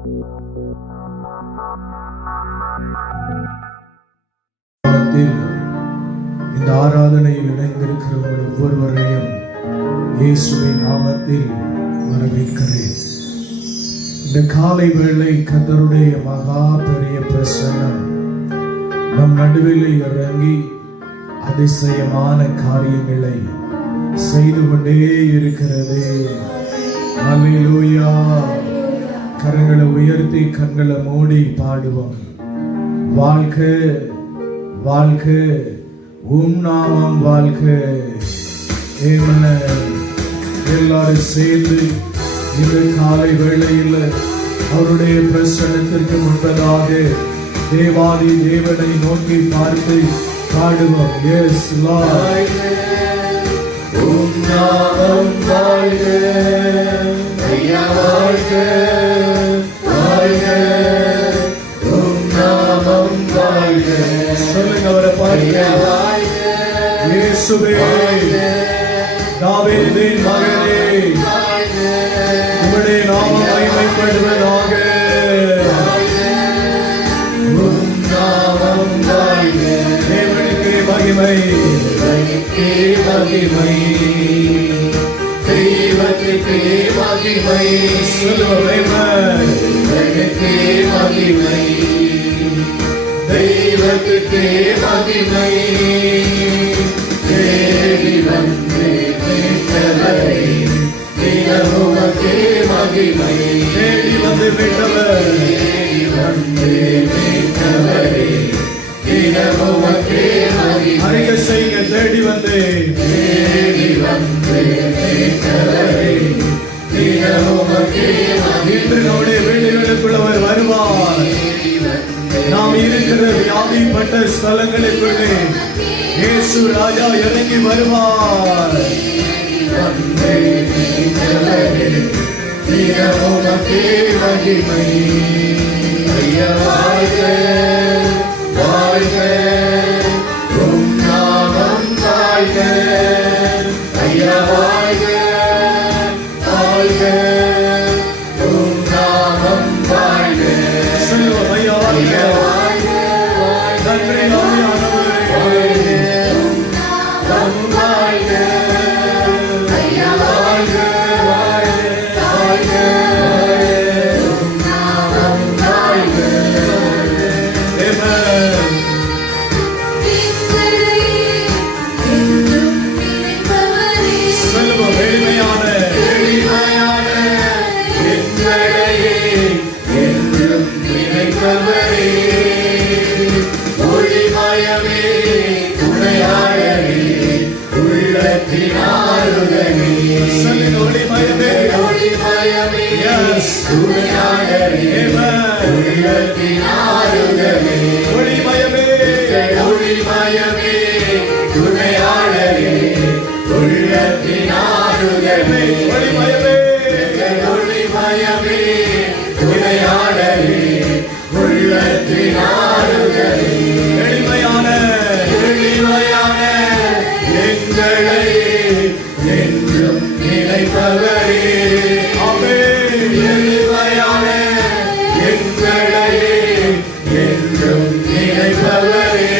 இந்த ஆராதனையில் இணைந்திருக்கிற ஒவ்வொருவரையும் இயேசுவின் நாமத்தில் வரவேற்கிறேன். இந்த காலை வேளை கர்த்தருடைய மகா பெரிய பிரசன்னம் நம் நடுவில் இறங்கி அதிசயமான காரியங்களை செய்து கொண்டே இருக்கிறது. அல்லேலூயா. கரங்களை உயர்த்தி கண்களை மூடி பாடுவோம். வாழ்க வாழ்க உம் நாமம் வாழ்க. எல்லாரும் சேர்ந்து இந்த காலை வேளையில் அவருடைய பிரசன்னத்திற்கு முன்பதாக தேவாதி தேவனை நோக்கி பார்த்து பாடுவோம். S Lord. உம் நாமம் வாழ்க, ஐயா வாழ்க, வாழ்க, உம் நாமம் வாழ்க. சொல்லுங்க அவரை பாருங்க. இயேசுவே, தாவீதின் மகனே, உம்முடைய நாமம் மகிமைப்படுவதாக. உம் நாமம் வாழ்க. தேவனுக்கே மகிமை, மகிமை, தெய்வத்துக்கே மகிமை. சொல்லுவோம். மகிமை, தெய்வத்துக்கே மகிமை. தேடி வந்து மீட்டவரை தினமுமக்கே மகிமை. தேடி வந்து மீட்டவர், வந்து மீட்டவரை தினமுமக்கே மகிமை. அறிக்கை செய்ய. தேடி வந்து, தேடி வந்து மீட்டவரை தினமுமக்கே மகிமை. இன்று நம்முடைய வீடுகளுக்குள்ளவர் வருவார். நாம் இருக்கிற வியாதிப்பட்ட ஸ்தலங்களுக்குள்ளே இயேசு ராஜா இறங்கி வருவார். மகிமை. ஐயா வாழ்க, வாழ்க, உம் நாமம் வாழ்க. ஐயா வாழ்க, வாழ்க, உம் நாமம் வாழ்க. சொல்லுவோம். ஐயா வாழ்க, நன்றி ஆவியானவரே. வாழ்க, ஐயா வாழ்க, வாழ்க, உம் நாமம் வாழ்க. சொல்லுவோம். எளிமையான, எளிமையான எங்களையே என்றும் நினைப்பவரே, ஒளிமயமே, துணையாளரே, உள்ளத்தினாருடனே. சொல்லுங்க. ஒளிமயமே, ஒளிமயமே, துணையாளரே, உள்ளத்தினாருடனே. ஒளிமயமே, ஒளிமயமே, துணையாளரே, உள்ளத்தினாருடனே. ஒளிமயமே, ஒளிமயமே, துணையாளரே, உள்ளத்தினாருடனே. எளிமையான, எளிமையான எங்களை என்றும் நினைப்பவரே. ஆமென். எளிமையான எங்களை என்றும் நினைப்பவரே.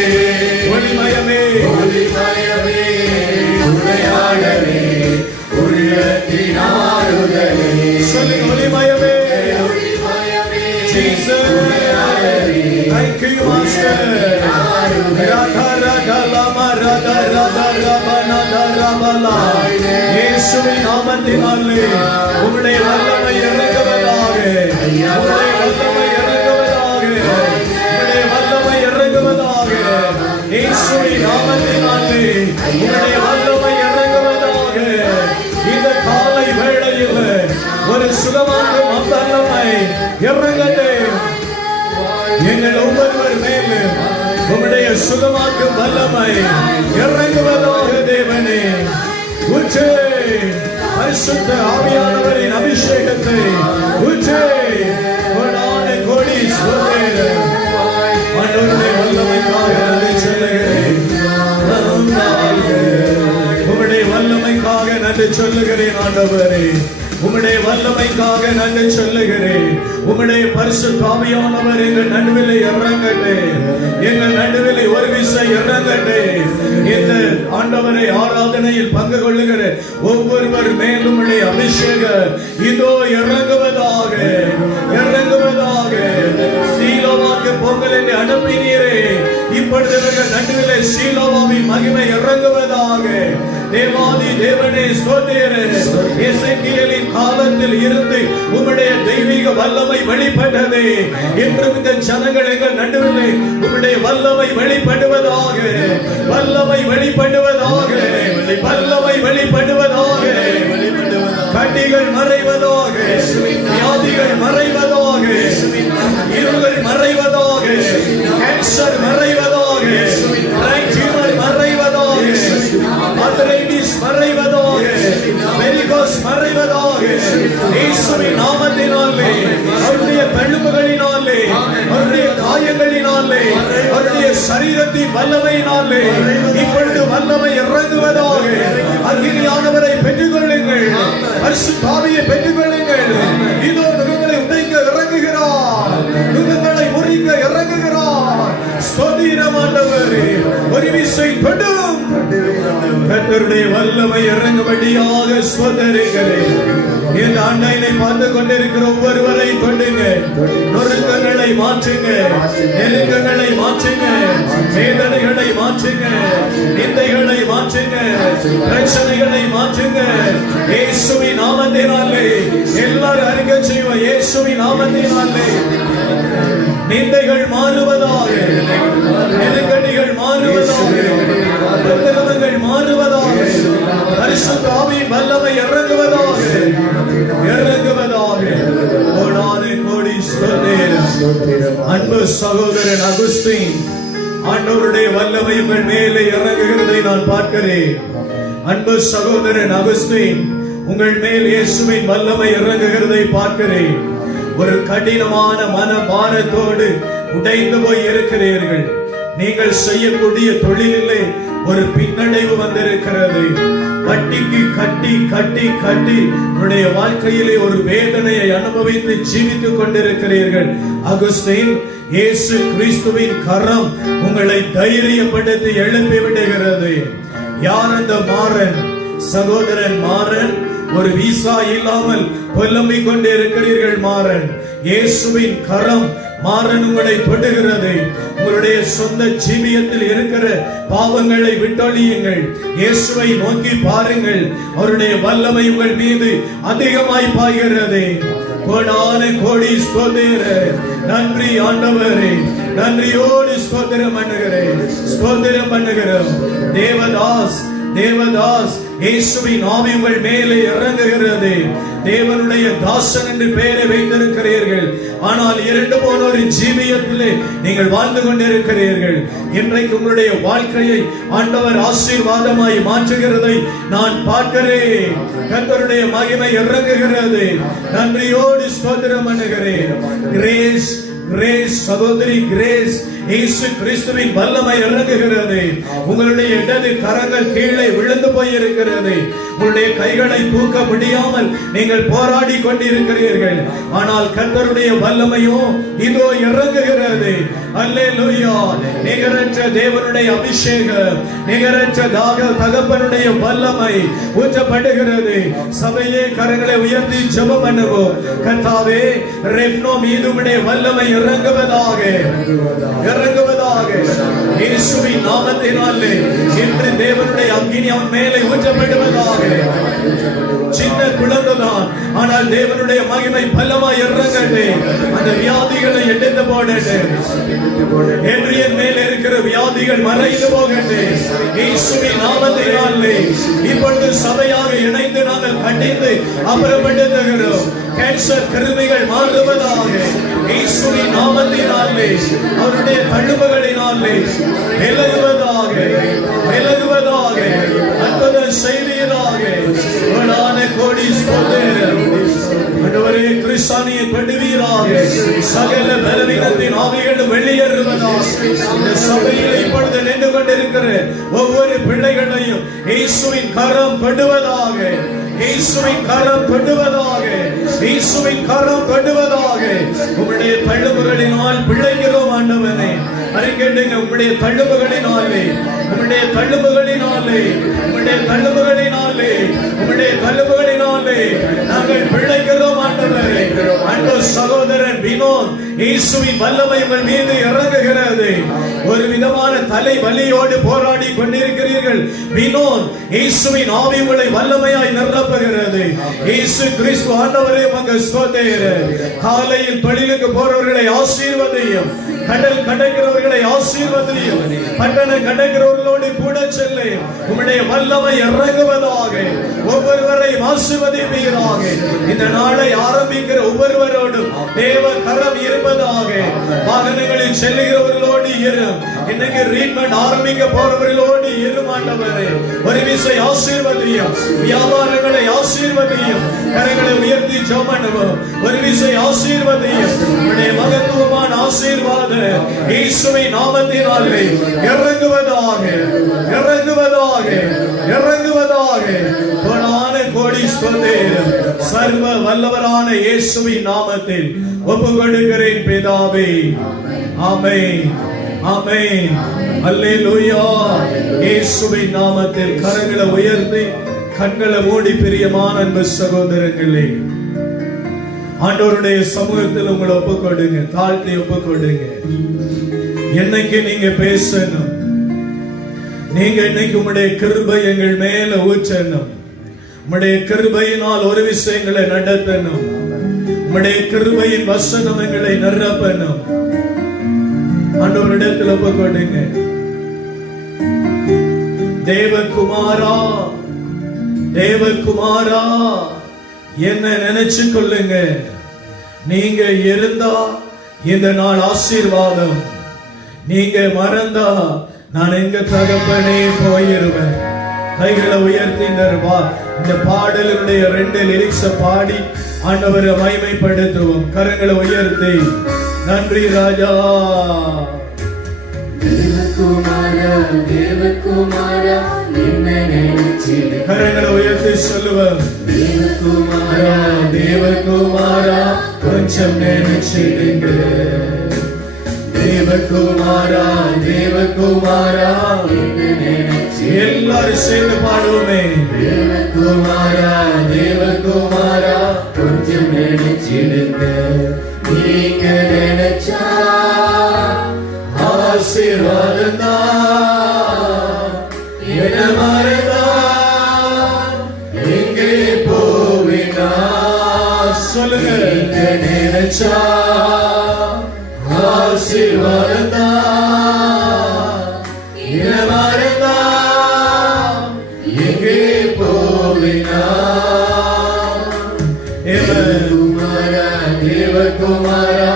ஒளிமயமே, ஒளிமயமே, துணையாளரே, உள்ளத்தினாருடனே. சொல்லுங்க. ஒளிமயமே, ஒளிமயமே, ஜீசஸ். Thank you, Master. இயேசுவின் நாமத்தினாலே உம்முடைய வல்லமை இறங்குவதாக. உம்முடைய வல்லமை இறங்குவதாக. உம்முடைய வல்லமை இறங்குவதாக. இயேசுவின் நாமத்தினாலே உம்முடைய வல்லமை இறங்குவதாக. இந்த காலை வேளையில் ஒரு சுகமாக்கும் வல்லமை இறங்கட்டும். எங்கள் ஒவ்வொருவர் மேலும் உம்முடைய சுகமாக்கும் வல்லமை இறங்குவதாக. தேவனே, ஊற்று. பரிசுத்த ஆவியானவரின் அபிஷேகத்தை ஊற்று. கோடான கோடி ஸ்தோத்திரம். ஆண்டவருடைய வல்லமைக்காக நன்றி சொல்லுகிறேன். உம்முடைய வல்லமைக்காக நன்றி சொல்லுகிறேன். ஆண்டவரே, உம்முடைய வல்லமைக்காக நன்றி சொல்லுகிறேன். உம்முடைய பரிசுத்த ஆவியானவர் எங்கள் நடுவிலே இறங்கட்டே, எங்கள் நடுவிலே ஒரு விசை இறங்கட்டே. இந்த ஆண்டவரை ஆராதனையில் பங்கு கொள்ளுகிற ஒவ்வொருவர் மேலும் அபிஷேக இதோ இறங்குவதாக, இறங்குவதாக. சீலோவாக்கு பொங்கல் என்று அனுப்பினீரே, இப்பொழுது இவர்கள் நடுவிலே சீலோவாவின் மகிமை இறங்குவதாக. தேவாதி தேவனே ஸ்தோத்திரம். எசேக்கியேலின் காலத்தில் இருந்து உம்முடைய தெய்வீக வல்லமை வெளிப்பட்டது. இன்றும் இந்த ஜனங்கள் எங்கள் நடுவிலே உம்முடைய வல்லமை வெளிப்படுவதாக, வல்லமை வெளிப்படுவதாக, வல்லமை வெளிப்படுவதாக. கட்டிகள் மறைவதாக, வியாதிகள் மறைவதாக, இருள்கள் மறைவதாக, கேன்சர் மறைவதாக, டியூமர் மறைவதாக, ஆர்த்ரைட்டிஸ் மறைவதாக, வெரிகோஸ் மறைவதாக. இயேசுவின் நாமத்தினாலே, அவருடைய தழும்புகளினாலே, அவருடைய காயங்களினாலே, அவருடைய சரீரத்தின் வல்லமையினாலே இப்பொழுது வல்லமை இறங்குவதாக. அக்கினியானவரை பெற்றுக் கொள்ளுங்கள், பரிசுத்த ஆவியை பெற்றுக் கொள்ளுங்கள். இதோ நுகங்களை உடைக்க இறங்குகிறார், நுகங்களை முறிக்க இறங்குகிறார். ஸ்தோத்திரம் ஆண்டவரே. ஒரு விசை தொடும் கர்த்தருடைய வல்லமை இறங்கும்படியாக ஸ்தோத்திரிக்கிறேன். இந்த ஆண்டவரை பார்த்து கொண்டிருக்கிற ஒவ்வொருவரை தொடுங்க, நொறுக்கங்களை மாற்றுங்க, நெருக்கங்களை மாற்றுங்க, வேதனைகளை மாற்றுங்க, நிந்தைகளை மாற்றுங்க, பிரச்சனைகளை மாற்றுங்க. இயேசுவின் நாமத்தினாலே எல்லாரும் அறிக்கை செய்வோம். இயேசுவின் நாமத்தினாலே நிந்தைகள் மாறுவதாக, நெருக்கடிகள் மாறுவதாக, உபத்திரவங்கள் மாறுவதாக, பரிசுத்த ஆவியின் வல்லமை இறங்குவதாக, இறங்குவதாக. கோடானு கோடி ஸ்தோத்திரம். அன்பு சகோதரன் அகுஸ்தீன், ஆண்டவருடைய வல்லமை உங்கள் மேலே இறங்குகிறதை நான் பார்க்கிறேன். அன்பு சகோதரன் அகுஸ்தீன், உங்கள் மேல் இயேசுவின் வல்லமை இறங்குகிறதை பார்க்கிறேன். ஒரு கடினமான மன பாரத்தோடு உடைந்து போய் இருக்கிறீர்கள். நீங்கள் செய்யக்கூடிய தொழிலிலே ஒரு பின்னடைவு வந்திருக்கிறது. வட்டிக்கு கட்டி கட்டி கட்டி உங்களுடைய வாழ்க்கையிலே ஒரு வேதனையை அனுபவித்து ஜீவித்துக் கொண்டிருக்கிறீர்கள். அகுஸ்தீன், இயேசு கிறிஸ்துவின் கரம் உங்களை தைரியப்படுத்தி எழுப்பி விடுகிறது. யார் அந்த மாறன்? சகோதரன் மாறன். ஒரு விசா இல்லாமல் புலம்பிக் கொண்டு இருக்கிறீர்கள் மாறன். இயேசுவின் கரம் மாறன் உங்களை தொடுகிறது. உங்களுடைய சொந்த ஜீவியத்தில் இருக்கிற பாவங்களை விட்டொழியுங்கள். இயேசுவை நோக்கி பாருங்கள். அவருடைய வல்லமை உங்கள் மீது அதிகமாய் பாய்கிறது. கோடான கோடி ஸ்தோத்திரம். நன்றி ஆண்டவரே, நன்றியோடு ஸ்தோத்திரம் பண்ணுகிறேன், ஸ்தோத்திரம் பண்ணுகிறோம். தேவதாஸ், தேவதாஸ், இயேசுவின் ஆவி உங்கள் மேலே இறங்குகிறது. தேவனுடைய தாசன் என்று பெயரை வைத்திருக்கிறீர்கள். ஆனால் இரண்டு போன ஒரு ஜீவியத்திலே நீங்கள் வாழ்ந்து கொண்டிருக்கிறீர்கள். இன்றைக்கு உங்களுடைய வாழ்க்கையை ஆண்டவர் ஆசீர்வாதமாய் மாற்றுகிறதை நான் பார்க்கிறேன். கர்த்தருடைய மகிமை இறங்குகிறது. நன்றியோடு ஸ்தோத்திரம் பண்ணுகிறேன். கிரேஸ், கிரேஸ், சகோதரி கிரேஸ், இயேசு கிறிஸ்துவின் வல்லமை இறங்குகிறது. உங்களுடைய இடது கரங்கள் கீழே விழுந்து போயிருக்கிறது. உங்களுடைய கைகளை தூக்க முடியாமல் நீங்கள் போராடி கொண்டிருக்கிறீர்கள். ஆனால் கர்த்தருடைய வல்லமையோ இதோ இறங்குகிறது. அல்லேலூயா. நிகரற்ற தேவனுடைய அபிஷேகம், நிகரற்ற தகப்பனுடைய வல்லமை ஊற்றப்படுகிறது. சபையே கரங்களை உயர்த்தி ஜெபம் பண்ணுவோம். கர்த்தாவே, ரெப்னோ மீது உம்முடைய வல்லமை இறங்குவதாக, இறங்குவதாக. இயேசுவின் நாமத்தினாலே இன்று தேவனுடைய அக்கினி அவன் மேலே ஊற்றப்படுவதாக. சின்ன குழந்தைதான், ஆனால் தேவனுடைய மகிமை பலமாய் இறங்கட்டு. அந்த வியாதிகளை எடுத்து போடட்டு. என் மேலே இருக்கிற வியாதிகள் மறைந்து போகட்டு. இயேசுவின் நாமத்தினாலே இப்பொழுது சபையாக இணைந்து நாங்கள் கட்டிந்து அப்புறப்படுத்துகிறோம். கேன்சர் கிருமிகள் மாறுவதாக. இயேசுவின் நாமத்தினாலே அவருடைய தழும்புகளினாலே விலகுவதாக, விலகுவதாக. அற்புதம் செய்வீராக. கோடி ஸ்தோத்திரம். ஆண்டவரே, கிறிஸ்தானியை பெறுவீராக. சகல பலவீனத்தின் ஆவிகள் வெளியேறுவதாக. இந்த சபையில் இப்பொழுது நின்று கொண்டிருக்கிற ஒவ்வொரு பிள்ளைகளையும் இயேசுவின் கரம் பெறுவதாக, இயேசுவின் கரம் பெறுவதாக, இயேசுவின் கரம் பெறுவதாக. தள்ளுபுகளினால் பிழைக்கிறோம் ஆண்டவனே. அறிக்கையிடுங்க, உம்முடைய தள்ளுபுகளினாலே, உம்முடைய தள்ளுபுகளினாலே, உம்முடைய தள்ளுபுகளினாலே, உம்முடைய தள்ளுபுகளினாலே நாங்கள் பிழைக்கிறோம் ஆண்டவரே. அன்பு சகோதரன் வினோத், இயேசுவின் வல்லமை உங்கள் மீது இறங்குகிறது. ஒரு விதமான தலை வலியோடு போராடி கொண்டிருக்கிறீர்கள் வினோத், இயேசுவின் ஆவி உங்களை வல்லமையாய் நிரப்புகிறது. இயேசு கிறிஸ்து ஆண்டவரே உமக்கு ஸ்தோத்திரம். காலையில் தொழிலுக்கு போறவர்களை ஆசீர்வதியும், கடல் கடக்கிறவர்களை ஆசீர்வதியும், பட்டணம் கடக்கிறவர்களோடு கூட செல்ல உம்முடைய வல்லமை இறங்குவதாக. ஒவ்வொருவரையும் ஆசீர்வதிப்பீராக. இந்த நாளை ஆரம்பிக்கிற ஒவ்வொருவரோடும் தேவ கரம் இருப்பதாக. வாகனங்களில் செல்லுகிறவர்களோடு இரும். இன்னைக்கு ட்ரீட்மெண்ட் ஆரம்பிக்க போறவர்களோடு இரும் ஆண்டவரே. ஒரு விசை ஆசீர்வதியும், வியாபாரங்களை ஆசீர்வதியும், கரங்களை உயர்த்தி ஜெபம் பண்ணுவோம். ஒரு விசை ஆசீர்வதியும். உம்முடைய மகத்துவமான ஆசீர்வாதம் இயேசுவின் நாமத்தினாலே இறங்குவதாக, இறங்குவதாக, இறங்குவதாக. கோடான கோடி ஸ்தோத்திரம். சர்வ வல்லவரான இயேசுவின் நாமத்தில் ஒப்புக்கொடுக்கிறேன் பிதாவே. ஆமென், ஆமென், அல்லேலூயா. இயேசுவின் நாமத்தில் கரங்களை உயர்த்தி கண்களை மூடி பிரியமான அன்பு சகோதரர்களே, ஆண்டவருடைய சமூகத்தில் உங்களை ஒப்புக்கொடுங்க, தாழ்த்தி ஒப்புக்கொடுங்க. என்னைக்கு நீங்க பேசணும், நீங்க இன்னைக்கு உம்முடைய கிருபை எங்கள் மேல ஊற்றணும், உம்முடைய கிருபையினால் ஒரு விஷயங்களை நடத்தணும், உம்முடைய கிருபையின் வசனம் எங்களை நிரப்பணும். ஆண்டவரிடத்தில் ஒப்புக்கொடுங்க. தேவகுமாரா, தேவகுமாரா, என்ன நினைச்சு கொள்ளுங்க. நீங்க இருந்தா இந்த நாள் ஆசீர்வாதம், நீங்க மறந்தா நான் எங்க தகப்பனே போயிருவேன். கைகளை உயர்த்தி இந்த பாடலுடைய 2 லிரிக்ஸ பாடி ஆண்டவரை மகிமைப்படுத்துவோம். கரங்களை உயர்த்தி நன்றி ராஜா. தேவகுமாரா, தேவகுமாரா, என்ன நினைச்சிடு. கரங்களை உயர்த்தி சொல்லுவோம். தேவகுமாரா, தேவகுமாரா, கொஞ்சம் நினைச்சிடுங்க. தேவகுமாரா, தேவகுமாரா, என்ன நினைச்சிடு. எல்லாரும் சேர்ந்து பாடுவோமே. தேவகுமாரா, தேவகுமாரா, கொஞ்சம் நினைச்சிடுங்க. நீங்க நினைச்சா ஆசீர்வாதம் தான். என்ன மறந்தா எங்கே போவினா சொல்லுங்க. நீங்க நினைச்சா ஆசீர்வாதம் தான். என்ன மறந்தா எங்கே போவினா. தேவகுமாரா, தேவகுமாரா,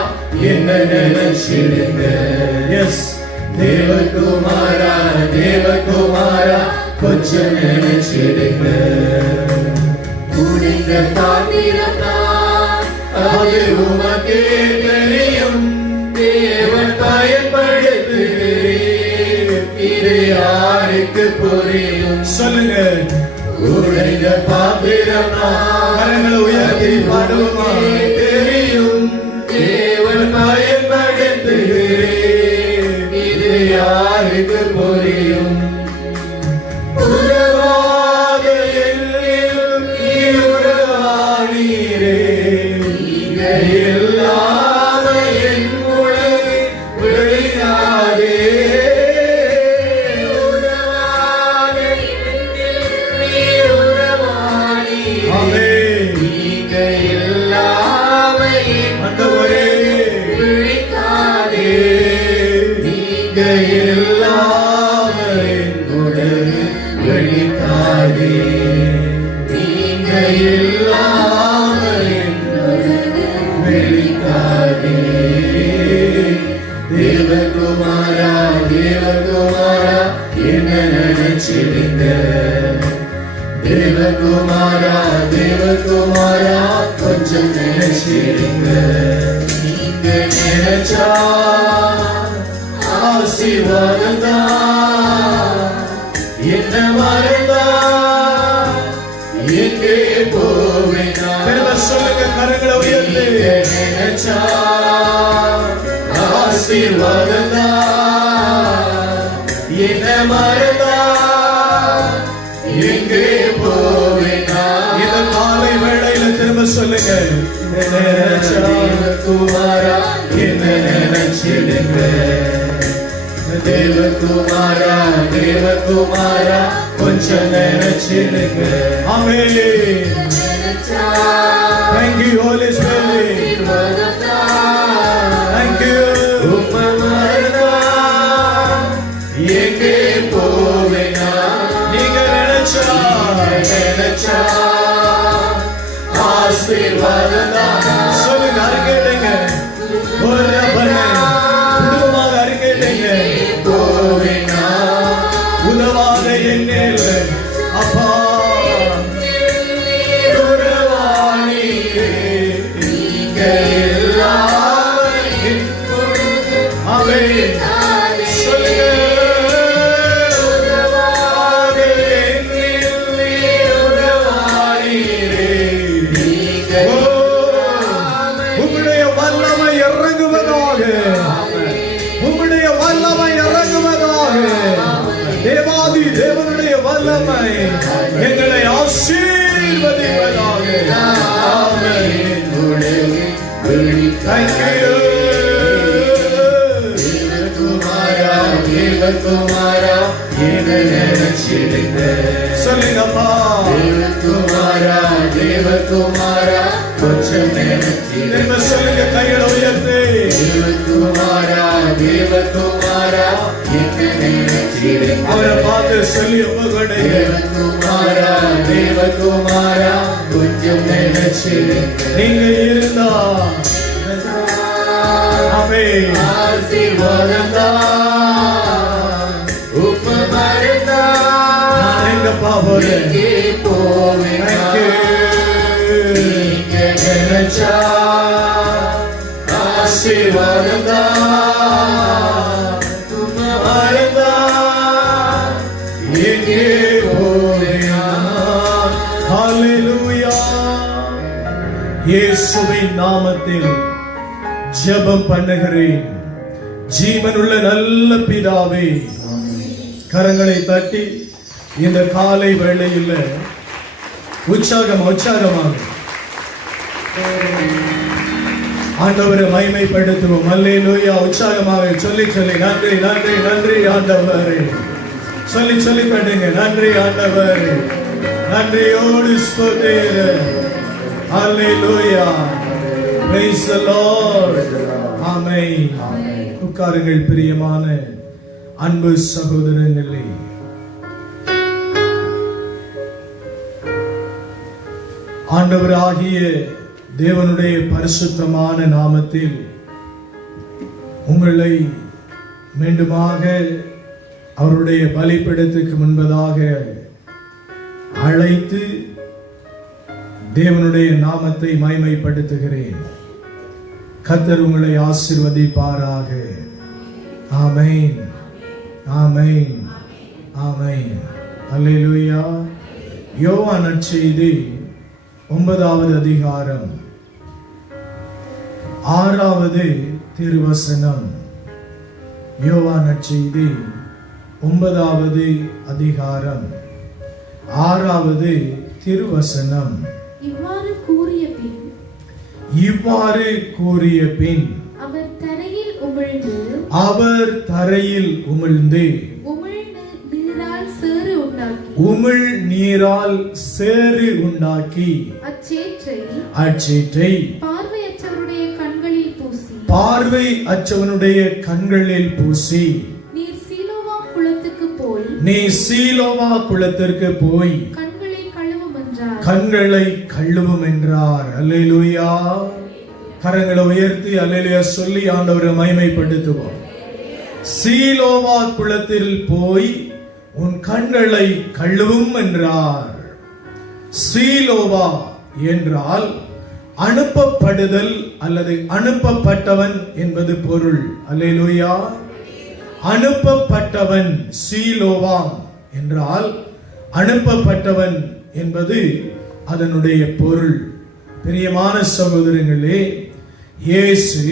என்ன நினைச்சிடுங்க. எஸ், தேவகுமாரா, தேவகுமாரா, கொஞ்சம் நினைச்சிடுங்க. உடைந்த பாத்திரத்தா அது உமக்கே தெரியும். தேவன் பயன்படுத்துகிறீர், இது யாருக்கு புரியும். சொல்லுங்க. உடைந்த பாத்திரம் கரங்களை உயர்த்தி பாடுவோமா. தெரியும், தேவன் பயன்படுத்துகிறீர், இது யாருக்கு புரியும். உறவாக எண்ணில் உறவானீரே, நீங்க இல்லாம என் உலகு விளையாடே. உறவாக எண்ணில் உறவானீரே, ஆமென். நீங்க இல்லாம என் ஆண்டவரே, விழிக்காதே. நீங்க இல்லாம என் உலகு விழிக்காதே. நீங்க இல்லாம என் உலகு விழிக்காதே. தேவகுமாரா, தேவகுமாரா, என்ன நினைச்சிடுங்க. தேவகுமாரா, தேவகுமாரா, கொஞ்சம் நினைச்சிடுங்க. நீங்க நினைச்சா ஆசீர்வாதம் தான். என்ன மறந்தா எங்கே போவேனா. சொல்லுங்க, கரங்களை உயர்த்து. நினைச்சா ஆசீர்வாதந்தா என்ன மறந்தா எங்கே போவேனா? இந்த காலை வேளையில திரும்ப சொல்லுங்க, தேவகுமாரா என்ன நினைச்சிடுங்க, தேவகுமாரா தேவகுமாரா கொஞ்சம் நினைச்சிடுங்க. ஆமென். Thank you Holy Spirit. Thank you. உம்மமரதா எங்கே போவேனா? நீங்க நினைச்சா ஆசீர்வாதந்தா. சொல்லுங்க, அறிக்கையிடுங்க. ஒரு பண்ண குடும்பமாக அறிக்கையிடுங்க. போவேனா உதவாத எண்ணேல் அப்பா தேவனுடைய வல்லமை எங்களை ஆசீர்வதிப்பதாக. ஆமென். Thank you. தேவகுமாரா தேவகுமாரா என்ன நினைச்சிடுங்க. சொல்லுங்கப்பா, தேவகுமாரா தேவகுமாரா கொஞ்சம் நினைச்சிடுங்க. சொல்லுங்க, கைகளை உயர்த்து. தேவகுமாரா தேவகுமாரா என்ன நினைச்சிடுங்க. அவரை பார்த்து சொல்லி உங்களுடைய தேவகுமாரா தேவகுமாரா கொஞ்சம் நினைச்சிடுங்க. நீங்க இருந்தா ஆமென். ஆசீர்வாதந்தா உம்மமரதா நான் எங்கப்பா போறேன், எங்கே போவேனா? நீங்க நினைச்சா ஆசீர்வாதந்தா உம்மமரதா எங்கே போவேனா? ஹல்லேலூயா. இயேசுவின் நாமத்தில் ஜெபம் பண்ணுகிறேன். ஜீவனுள்ள நல்ல பிதாவே, கரங்களை தட்டி இந்த காலை வேளையில் உற்சாகமாக ஆண்டவரை மகிமைப்படுத்துவோம். அல்லேலூயா. உற்சாகமாக சொல்லி நன்றி நன்றி நன்றி ஆண்டவரே சொல்லி பண்ணுங்க. நன்றி ஆண்டவரே, நன்றியோடு ஸ்தோத்திரம். அல்லேலூயா. Praise the Lord. ஆமென். உட்காருங்கள் பிரியமான அன்பு சகோதரர்களே. ஆண்டவராகிய தேவனுடைய பரிசுத்தமான நாமத்தில் உங்களை மீண்டுமாக அவருடைய பலிபீடத்துக்கு முன்பதாக அழைத்து தேவனுடைய நாமத்தை மகிமைப்படுத்துகிறேன். கர்த்தர் உங்களை ஆசீர்வதிப்பாராக. ஆமென், ஆமென், ஆமென். அல்லேலூயா. யோவான் நற்செய்தி 9வது அதிகாரம் 6வது திருவசனம். யோவான் நற்செய்தி 9வது அதிகாரம் 6வது திருவசனம். இவ்வாறு கூறிய பின் அவர் தரையில் உமிழ்ந்து உமிழ் நீரால் சேறு உண்டாக்கி அச்சேற்றை பார்வை அற்றவனுடைய கண்களில் பூசி நீ சீலோவா குளத்திற்கு போய் கண்களை கழுவும் என்றார். அல்லேலூயா. கரங்களை உயர்த்தி அல்லேலூயா சொல்லி ஆண்டவரை மகிமைப்படுத்துவோம். சீலோவா குளத்தில் போய் உன் கண்களை கழுவும் என்றார். சீலோவா என்றால் அனுப்பப்படுதல் அல்லது அனுப்பப்பட்டவன் என்பது பொருள். அல்லேலூயா. அனுப்பப்பட்டவன் சீலோவா என்றால் அனுப்பப்பட்டவன் என்பது அதனுடைய பொருள். பிரியமான சகோதரர்களே, இயேசு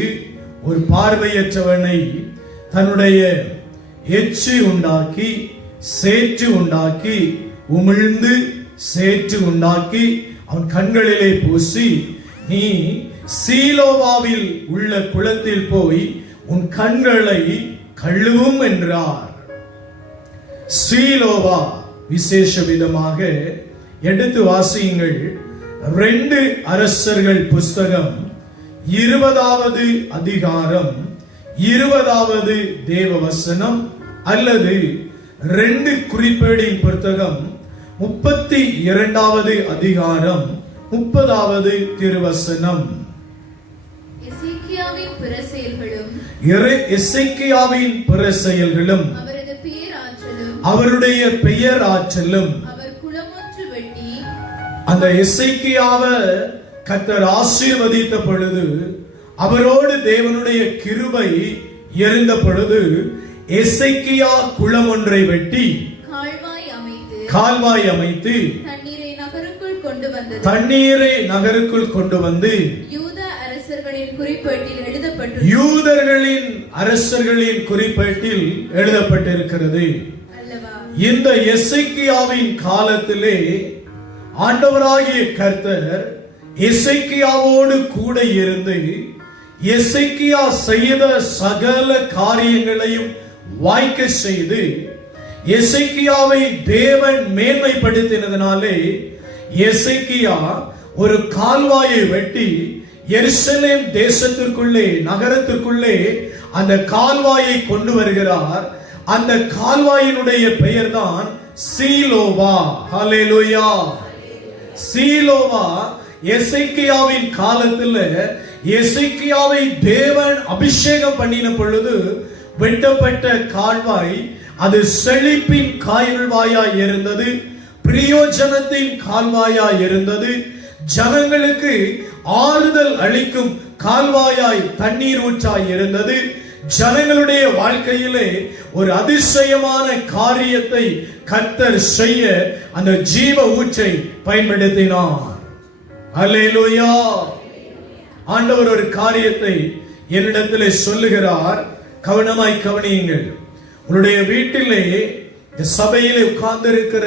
ஒரு பார்வையற்றவனை தன்னுடைய எச்சி உண்டாக்கி சேற்று உண்டாக்கி உமிழ்ந்து சேற்று உண்டாக்கி அவன் கண்களிலே பூசி, நீ சீலோவாவில் உள்ள குளத்தில் போய் உன் கண்களை கழுவும் என்றார். சீலோவா விசேஷ விதமாக எடுத்து வாசியுங்கள். 2 அரசர்கள் புஸ்தகம் 20வது அதிகாரம் 20வது தேவவசனம், அல்லது 2 குறிப்பேடின் புத்தகம் 32வது அதிகாரம் 30வது திருவசனம். எசேக்கியாவின் பிற செயல்களும் எசேக்கியாவின் பிற செயல்களும் அவருடைய பெயராற்றலும் அவர் குளமொன்று வெட்டி, அந்த எசேக்கியாவை கர்த்தர் ஆசீர்வதித்த பொழுது, அவரோடு தேவனுடைய கிருபை இருந்த பொழுது, எசேக்கியா குளம் ஒன்றை வெட்டி கால்வாய் அமைத்து தண்ணீரை நகருக்குள் கொண்டு வந்து யூதர்களின் அரசர்களின் குறிப்பேட்டில் எழுதப்பட்டிருக்கிறது. இந்த எசேக்கியாவின் காலத்திலே ஆண்டவராகிய கர்த்தர் எசேக்கியாவோடு கூட இருந்து எசேக்கியா செய்த சகல காரியங்களையும் வாய்க்க செய்து எசேக்கியாவை தேவன் மேன்மைப்படுத்தினதினாலே எசேக்கியா ஒரு கால்வாயை வெட்டி எருசலேம் தேசத்திற்குள்ளே நகரத்திற்குள்ளே அந்த கால்வாயை கொண்டு வருகிறார். அந்த கால்வாயினுடைய பெயர்தான் சீலோவா. ஹல்லேலூயா. சீலோவா எசேக்கியாவின் காலத்தில் எசேக்கியாவை தேவன் அபிஷேகம் பண்ணின பொழுது வெட்டப்பட்ட கால்வாய் அது செழிப்பின் கால்வாயாய் இருந்தது, பிரயோஜனத்தின் கால்வாயாய் இருந்தது, ஜனங்களுக்கு ஆறுதல் அளிக்கும் கால்வாயாய் தண்ணீர் ஊற்றாய் இருந்தது. ஜனங்களுடைய வாழ்க்கையிலே ஒரு அதிசயமான காரியத்தை கர்த்தர் செய்ய அந்த ஜீவ ஊற்றை பயன்படுத்தினார். அல்லேலூயா. ஆண்டவர் ஒரு காரியத்தை என்னிடத்திலே சொல்லுகிறார், கவனமாய் கவனியுங்கள். உன்னுடைய வீட்டிலே சபையிலே உட்கார்ந்திருக்கிற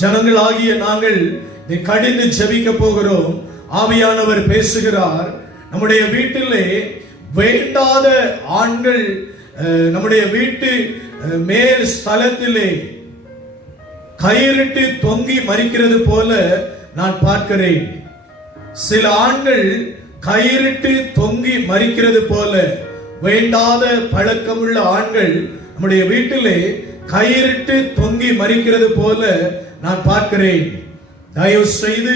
ஜனங்களாகிய நாங்கள் இதை கடிந்து ஜெபிக்க போகிறோம். ஆவியானவர் பேசுகிறார். நம்முடைய வீட்டிலே வேண்டாத ஆண்கள் நம்முடைய வீட்டு மேல் ஸ்தலத்திலே கயிறிட்டு தொங்கி மரிக்கிறது போல நான் பார்க்கிறேன். சில ஆண்கள் கயிறிட்டு தொங்கி மரிக்கிறது போல, வேண்டாத பழக்கமுள்ள ஆண்கள் நம்முடைய வீட்டிலே கயிறிட்டு தொங்கி மரிக்கிறது போல நான் பார்க்கிறேன். தயவு செய்து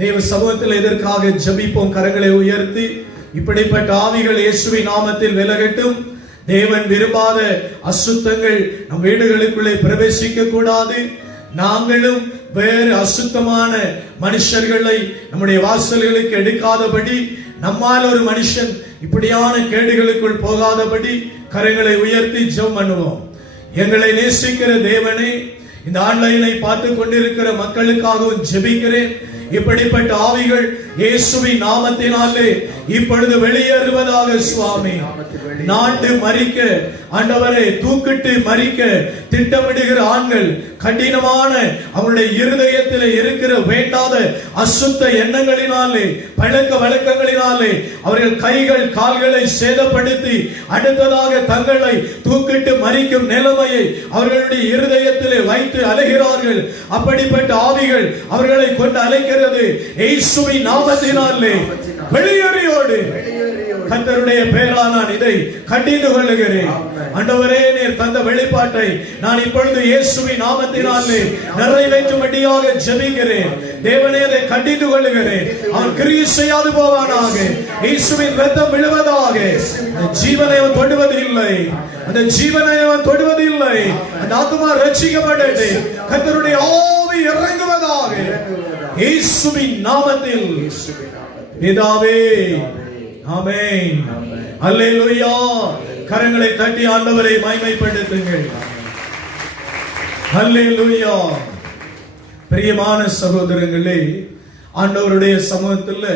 தேவ சமூகத்தில் இதற்காக ஜெபிப்போம். கரங்களை உயர்த்தி இப்படிப்பட்ட ஆவிகள் இயேசுவின் நாமத்தில் விலகட்டும். தேவன் விரும்பாத அசுத்தங்கள் நம் வீடுகளுக்குள்ளே பிரவேசிக்க கூடாது. நாங்களும் வேறு அசுத்தமான மனுஷர்களை நம்முடைய வாசல்களுக்கு எடுக்காதபடி, நம்மால் ஒரு மனுஷன் இப்படியான கேடுகளுக்குள் போகாதபடி கரங்களை உயர்த்தி ஜெபம் பண்ணுவோம். எங்களை நேசிக்கிற தேவனே, இந்த ஆன்லைனை பார்த்து கொண்டிருக்கிற மக்களுக்காகவும் ஜெபிக்கிறேன். இப்படிப்பட்ட ஆவிகள் இயேசுவின் நாமத்தினாலே இப்பொழுது வெளியேறுவதாக சுவாமி. நாட்டு மரிக்க ஆண்டவரே, தூக்கிட்டு மரிக்க திட்டமிடுகிற ஆண்கள் கடினமான அவருடைய இருதயத்தில் இருக்கிற வேண்டாத அசுத்த எண்ணங்களினாலே, பழக்க வழக்கங்களினாலே அவர்கள் கைகள் கால்களை சேதப்படுத்தி அடுத்ததாக தங்களை தூக்கிட்டு மரிக்கும் நிலைமையை அவர்களுடைய இருதயத்திலே வைத்து அலைகிறார்கள். அப்படிப்பட்ட ஆவிகள் அவர்களை கொண்டு அலைக்கிறது. இயேசுவின் நாமத்தினாலே வெளியேறியோடு கர்த்தருடைய பெயரால் நான் இதை கண்டித்து கொள்ளுகிறேன். ஆண்டவரே, நீர் தந்த வெளிப்பாட்டை நான் இப்பொழுது இயேசுவின் நாமத்தினாலே நிறைவேற்றும்படியாக ஜெபிக்கிறேன். தேவனே, அதை கண்டித்து கொள்ளுகிறேன். அவன் கிரியை செய்யாது போவானாக. இயேசுவின் இரத்தம் விழுவதாக. அந்த ஜீவனை அவன் தொடுவதில்லை, அந்த ஜீவனை அவன் தொடுவதில்லை. அந்த ஆத்துமா ரட்சிக்கப்பட்டது. கர்த்தருடைய ஆவி இறங்குவதாக இயேசுவின் நாமத்தில் பிதாவே. ஆமென். அல்லேலூயா. கரங்களை தட்டி ஆண்டவரை மகிமைப்படுத்துங்கள். அல்லேலூயா. பிரியமான சகோதரர்களே, ஆண்டவருடைய சமூகத்தில்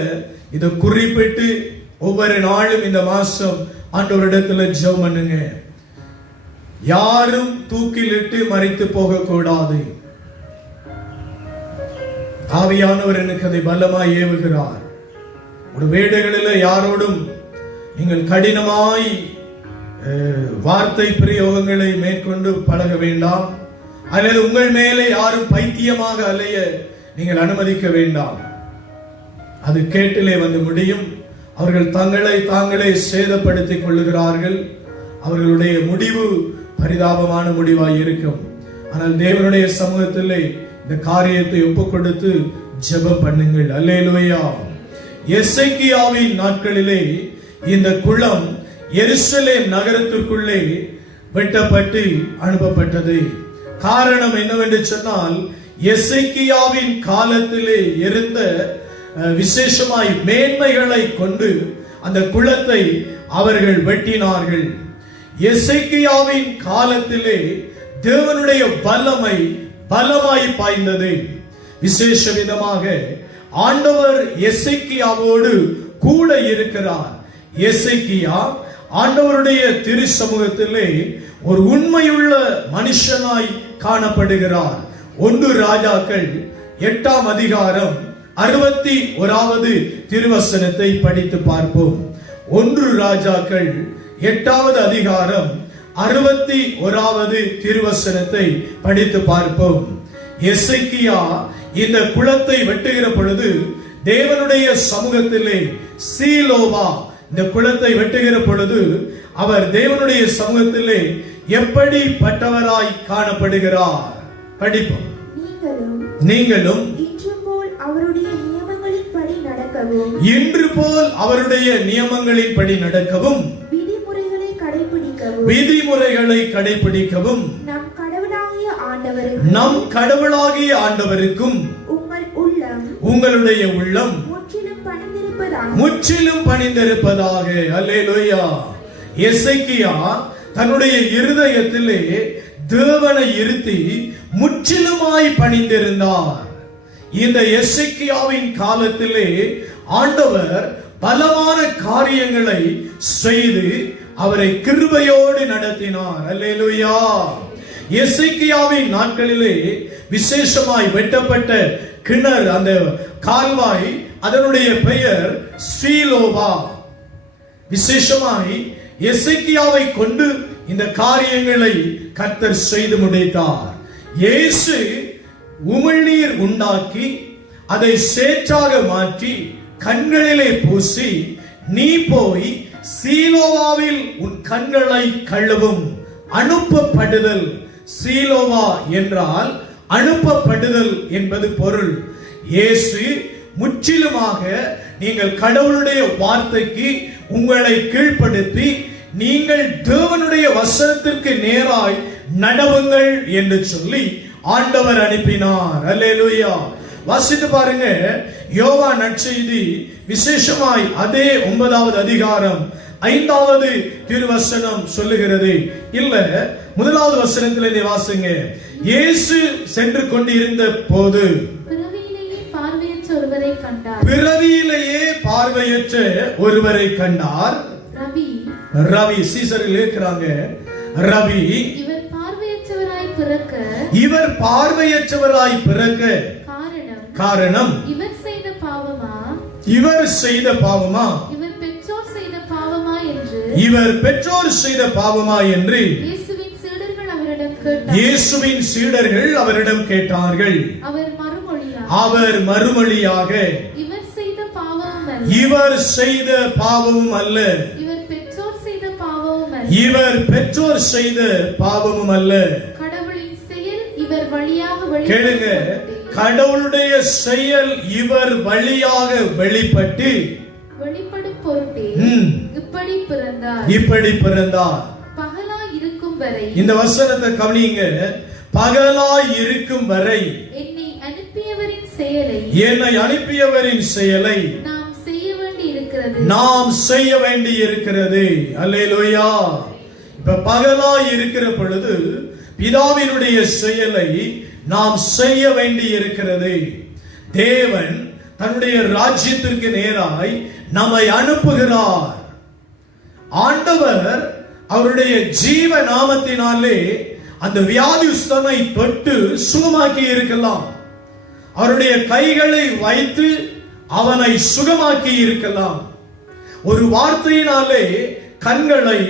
இதை குறிப்பிட்டு ஒவ்வொரு நாளும் இந்த மாசம் ஆண்டவரிடத்துல ஜெபம் பண்ணுங்க. யாரும் தூக்கிலிட்டு மறைத்து போக கூடாது. ஆவியானவர் எனக்கு அதை பலமாய் ஏவுகிறார். ஒரு வீடுகளில் யாரோடும் நீங்கள் கடினமாய் வார்த்தை பிரயோகங்களை மேற்கொண்டு பழக வேண்டாம். அல்லது உங்கள் மேலே யாரும் பைத்தியமாக அலைய நீங்கள் அனுமதிக்க வேண்டாம். அது கேட்டிலே வந்து முடியும். அவர்கள் தங்களை தாங்களே சேதப்படுத்திக் கொள்ளுகிறார்கள். அவர்களுடைய முடிவு பரிதாபமான முடிவாய் இருக்கும். ஆனால் தேவனுடைய சமூகத்திலே இந்த காரியத்தை ஒப்புக் கொடுத்து ஜெபம் பண்ணுங்கள். அல்லேலூயா. எசேக்கியாவின் நாட்களிலே இந்த குளம் எருசலேம் நகரத்திற்குள்ளே வெட்டப்பட்டு அனுப்பப்பட்டது. காரணம் என்னவென்று சொன்னால், எசேக்கியாவின் காலத்திலே இருந்த விசேஷமாய் மேன்மைகளை கொண்டு அந்த குளத்தை அவர்கள் வெட்டினார்கள். எசேக்கியாவின் காலத்திலே தேவனுடைய வல்லமை பலமாய் பாய்ந்தது. விசேஷ விதமாக ஆண்டவர் எசேக்கியாவோடு கூட இருக்கிறார். எசேக்கியா ஆண்டவருடைய திரு சமூகத்திலே ஒரு உண்மையுள்ள மனுஷனாய் காணப்படுகிறார். 1 ராஜாக்கள் 8ஆம் அதிகாரம் 61வது திருவசனத்தை படித்து பார்ப்போம். 1 ராஜாக்கள் 8வது அதிகாரம் 61வது திருவசனத்தை படித்து பார்ப்போம். எசேக்கியா இந்த குளத்தை வெட்டுகிற பொழுது தேவனுடைய சமூகத்திலே சீலோவா இந்த குளத்தை வெட்டுகிற பொழுது அவர் தேவனுடைய சமூகத்திலே எப்படிப்பட்டவராய் காணப்படுகிறார்? படிப்போம். நீங்களும் இன்று போல் அவருடைய நியமங்களின்படி நடக்கவும், இன்று போல் அவருடைய நியமங்களின்படி நடக்கவும், விதிமுறைகளை கடைபிடிக்கவும், நம் கடவுளாகிய ஆண்டவருக்கும் உங்களுடைய உள்ளம் முற்றிலும் பணிந்திருப்பதாக. அல்லேலூயா. எசேக்கியா தன்னுடைய இருதயத்திலே தேவனை இருத்தி முற்றிலுமாய் பணிந்திருந்தார். இந்த எசேக்கியாவின் காலத்திலே ஆண்டவர் பலமான காரியங்களை செய்து அவரை கிருபையோடு நடத்தினார். அல்லேலூயா. எசேக்கியாவின் நாட்களிலே விசேஷமாய் வெட்டப்பட்ட கிணறு, அந்த கால்வாய், அதனுடைய பெயர் ஸ்ரீலோவா. விசேஷமாய் எசேக்கியாவை கொண்டு இந்த காரியங்களை கர்த்தர் செய்து முடித்தார். இயேசு உமிழ்நீர் உண்டாக்கி அதை சேற்றாக மாற்றி கண்களிலே பூசி, நீ போய் சீலோவாவில் உன் கண்களை கழுவும். அனுப்பப்படுதல். சீலோவா என்றால் அனுப்பப்படுதல் என்பது பொருள். இயேசு முற்றிலுமாக நீங்கள் கடவுளுடைய வார்த்தைக்கு உங்களை கீழ்ப்படுத்தி நீங்கள் தேவனுடைய வசனத்திற்கு நேராய் நடவுங்கள் என்று சொல்லி ஆண்டவர் அனுப்பினார். அல்லேலூயா. வாசித்து பாருங்க. யோவான் நற்செய்தி விசேஷமாய் அதே 9வது அதிகாரம் 5வது திருவசனம் சொல்லுகிறது. இல்ல, 1வது வசனத்திலே வாசிங்க. இயேசு சென்று கொண்டிருந்த போது பிறவியிலேயே பார்வையற்ற ஒருவரை கண்டார். ரவி சீசரில் இருக்கிறாங்க. ரவி, இவர் பார்வையற்றவராய் பிறக்க காரணம் இவர் செய்த பாவமா, இவர் பெற்றோர் செய்த பாவமா என்று இயேசுவின் சீடர்கள் அவரிடம் கேட்டார்கள். அவர் மறுமொழியாக, இவர் செய்த பாவமும் அல்ல, இவர் பெற்றோர் செய்த பாவமும் அல்ல. கேளுங்க. கடவுளுடைய செயல் இவர் வழியாக வெளிப்பட்டு இப்படி பிறந்தார். இந்த வசனத்தை கவனிங்க. பகலாய் இருக்கும் வரை என்னை அனுப்பியவரின் செயலை நாம் செய்ய வேண்டி இருக்கிறது. அல்லேலூயா. இப்ப பகலாய் இருக்கிற பொழுது பிதாவினுடைய செயலை நாம் செய்ய வேண்டி இருக்கிறது. தேவன் தன்னுடைய ராஜ்யத்திற்கு நேராய் நம்மை அனுப்புகிறார். ஆண்டவர் அவருடைய ஜீவ நாமத்தினாலே அந்த வியாதிஸ்தனை தொட்டு சுகமாக்கி இருக்கலாம். அவருடைய கைகளை வைத்து அவனை சுகமாக்கி இருக்கலாம். ஒரு வார்த்தையினாலே கண்களை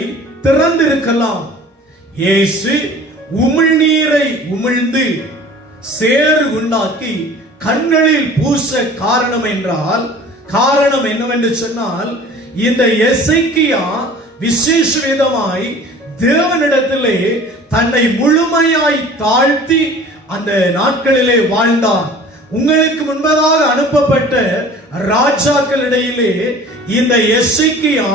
திறந்திருக்கலாம். இயேசு உமிழ்நீரை உமிழ்ந்து சேறு உண்டாக்கி கண்களில் பூச காரணம் என்னவென்று சொன்னால், இந்த எசேக்கியா விசேஷ விதமாய் தேவனிடத்திலே தன்னை முழுமையாய் தாழ்த்தி அந்த நாட்களிலே வாழ்ந்தான். உங்களுக்கு முன்பதாக அனுப்பப்பட்ட ராஜாக்களிடையிலே இந்த எசேக்கியா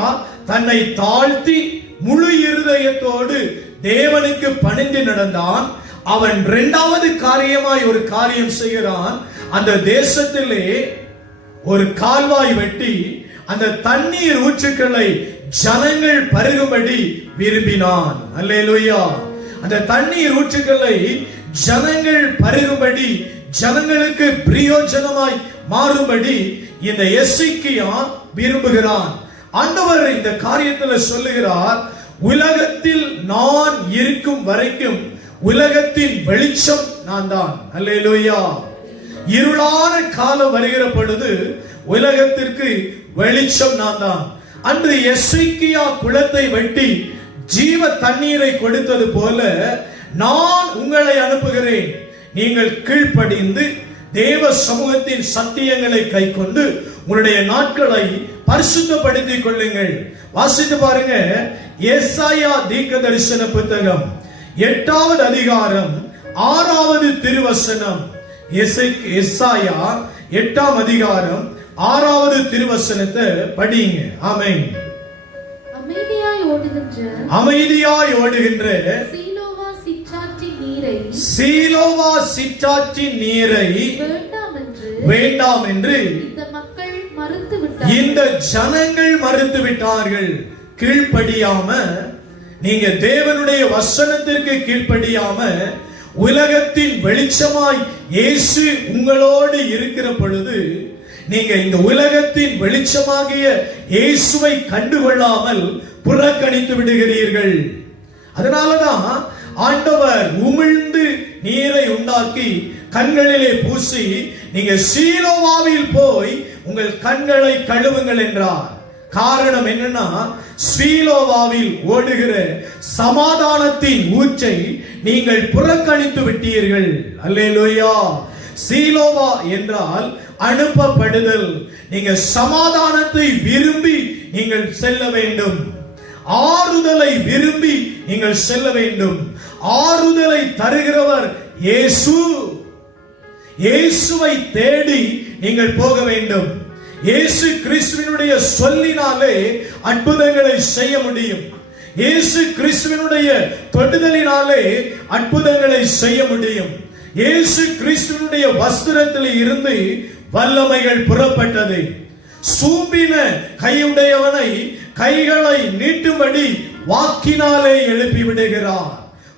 தன்னை தாழ்த்தி முழு இருதயத்தோடு தேவனுக்கு பணிந்து நடந்தான். அவன் இரண்டாவது காரியமாய் ஒரு காரியம் செய்கிறான். அந்த தேசத்திலே ஒரு கால்வாய் வெட்டி அந்த தண்ணீர் ஊற்றுக்களை ஜனங்கள் பருகும்படி விரும்பினான். அல்லேலூயா. அந்த தண்ணீர் ஊற்றுக்களை ஜனங்கள் பருகும்படி, ஜனங்களுக்கு பிரயோஜனமாய் மாறும்படி இந்த எசேக்கியா விரும்புகிறான். ஆண்டவர் இந்த காரியத்தில் சொல்லுகிறார், உலகத்தில் நான் இருக்கும் வரைக்கும் உலகத்தின் வெளிச்சம் நான் தான். அல்லேலூயா. இருளான காலம் வருகிற பொழுது உலகத்திற்கு வெளிச்சம் நான் தான். அன்று எசேக்கியா குளத்தை வெட்டி ஜீவ தண்ணீரை கொடுத்தது போல நான் உங்களை அனுப்புகிறேன். நீங்கள் கீழ்ப்படிந்து தேவ சமூகத்தின் சத்தியங்களை கைக்கொண்டு உங்களுடைய நாட்களை பரிசுத்தப்படுத்திக் கொள்ளுங்கள். வாசித்து பாருங்க, ஏசாயா தீர்க்கதரிசன புத்தகம் 8வது அதிகாரம் 6வது திருவசனம். ஏசாயா 8ஆம் அதிகாரம் 6வது திருவசனத்தை படிங்க. ஆமென். அமைதியாய் ஓடுகின்ற சீலோவா சிற்றாற்றின் நீரை வேண்டாம் என்று இந்த ஜனங்கள் மறுத்து விட்டார்கள். கீழ்ப்படியாம, நீங்க தேவனுடைய வசனத்திற்கு கீழ்ப்படியாம, உலகத்தின் வெளிச்சமாய் இயேசு உங்களோடு இருக்கிற பொழுது நீங்க இந்த உலகத்தின் வெளிச்சமாகிய இயேசுவை கண்டுகொள்ளாமல் புறக்கணித்து விடுகிறீர்கள். அதனாலதான் ஆண்டவர் உமிழ்ந்து நீரை உண்டாக்கி கண்களிலே பூசி நீங்க சீலோவாவில் போய் உங்கள் கண்களை கழுவுங்கள் என்றார். காரணம் என்னன்னா, சீலோவாவில் ஓடுகிற சமாதானத்தின் ஊற்றை நீங்கள் புறக்கணித்து விட்டீர்கள். அல்லேலூயா. சீலோவா என்றால் அனுப்பப்படுதல். நீங்க சமாதானத்தை விரும்பி நீங்கள் செல்ல வேண்டும். ஆறுதலை விரும்பி நீங்கள் செல்ல வேண்டும். ஆறுதலை தருகிறவர் இயேசு. இயேசுவை தேடி நீங்கள் போக வேண்டும். இயேசு கிறிஸ்துவினுடைய சொல்லினாலே அற்புதங்களை செய்ய முடியும். இயேசு கிறிஸ்துவினுடைய தொடுதலினாலே அற்புதங்களை செய்ய முடியும். இயேசு கிறிஸ்துவினுடைய வஸ்திரத்தில் இருந்து வல்லமைகள் புறப்பட்டது. சூம்பின கையுடையவனை கைகளை நீட்டும்படி வாக்கினாலே எழுப்பி விடுகிறார்.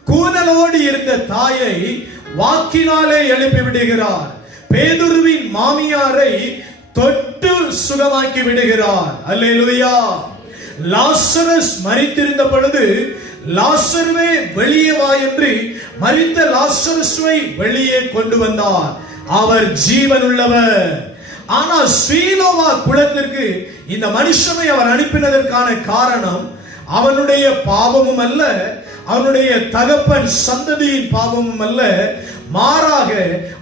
கூனலோடு இருந்த தாயை வாக்கினாலே எழுப்பி விடுகிறார். பேதுருவின் மாமியாரை தொட்டு சுகமாக்கி விடுகிறார். அல்லேலூயா. லாசரஸ் மரித்திருந்த பொழுது லாசருவே வெளியே வா என்று மரித்த லாசரஸை வெளியே கொண்டு வந்தார். அவர் ஜீவனுள்ளவர். ஆனால் சீலோவா குளத்திற்கு இந்த மனுஷனை அவர் அனுப்பினதற்கான காரணம் அவனுடைய பாவமும் அல்ல, அவனுடைய தகப்பன் சந்ததியின் பாவமும் அல்ல. மாறாக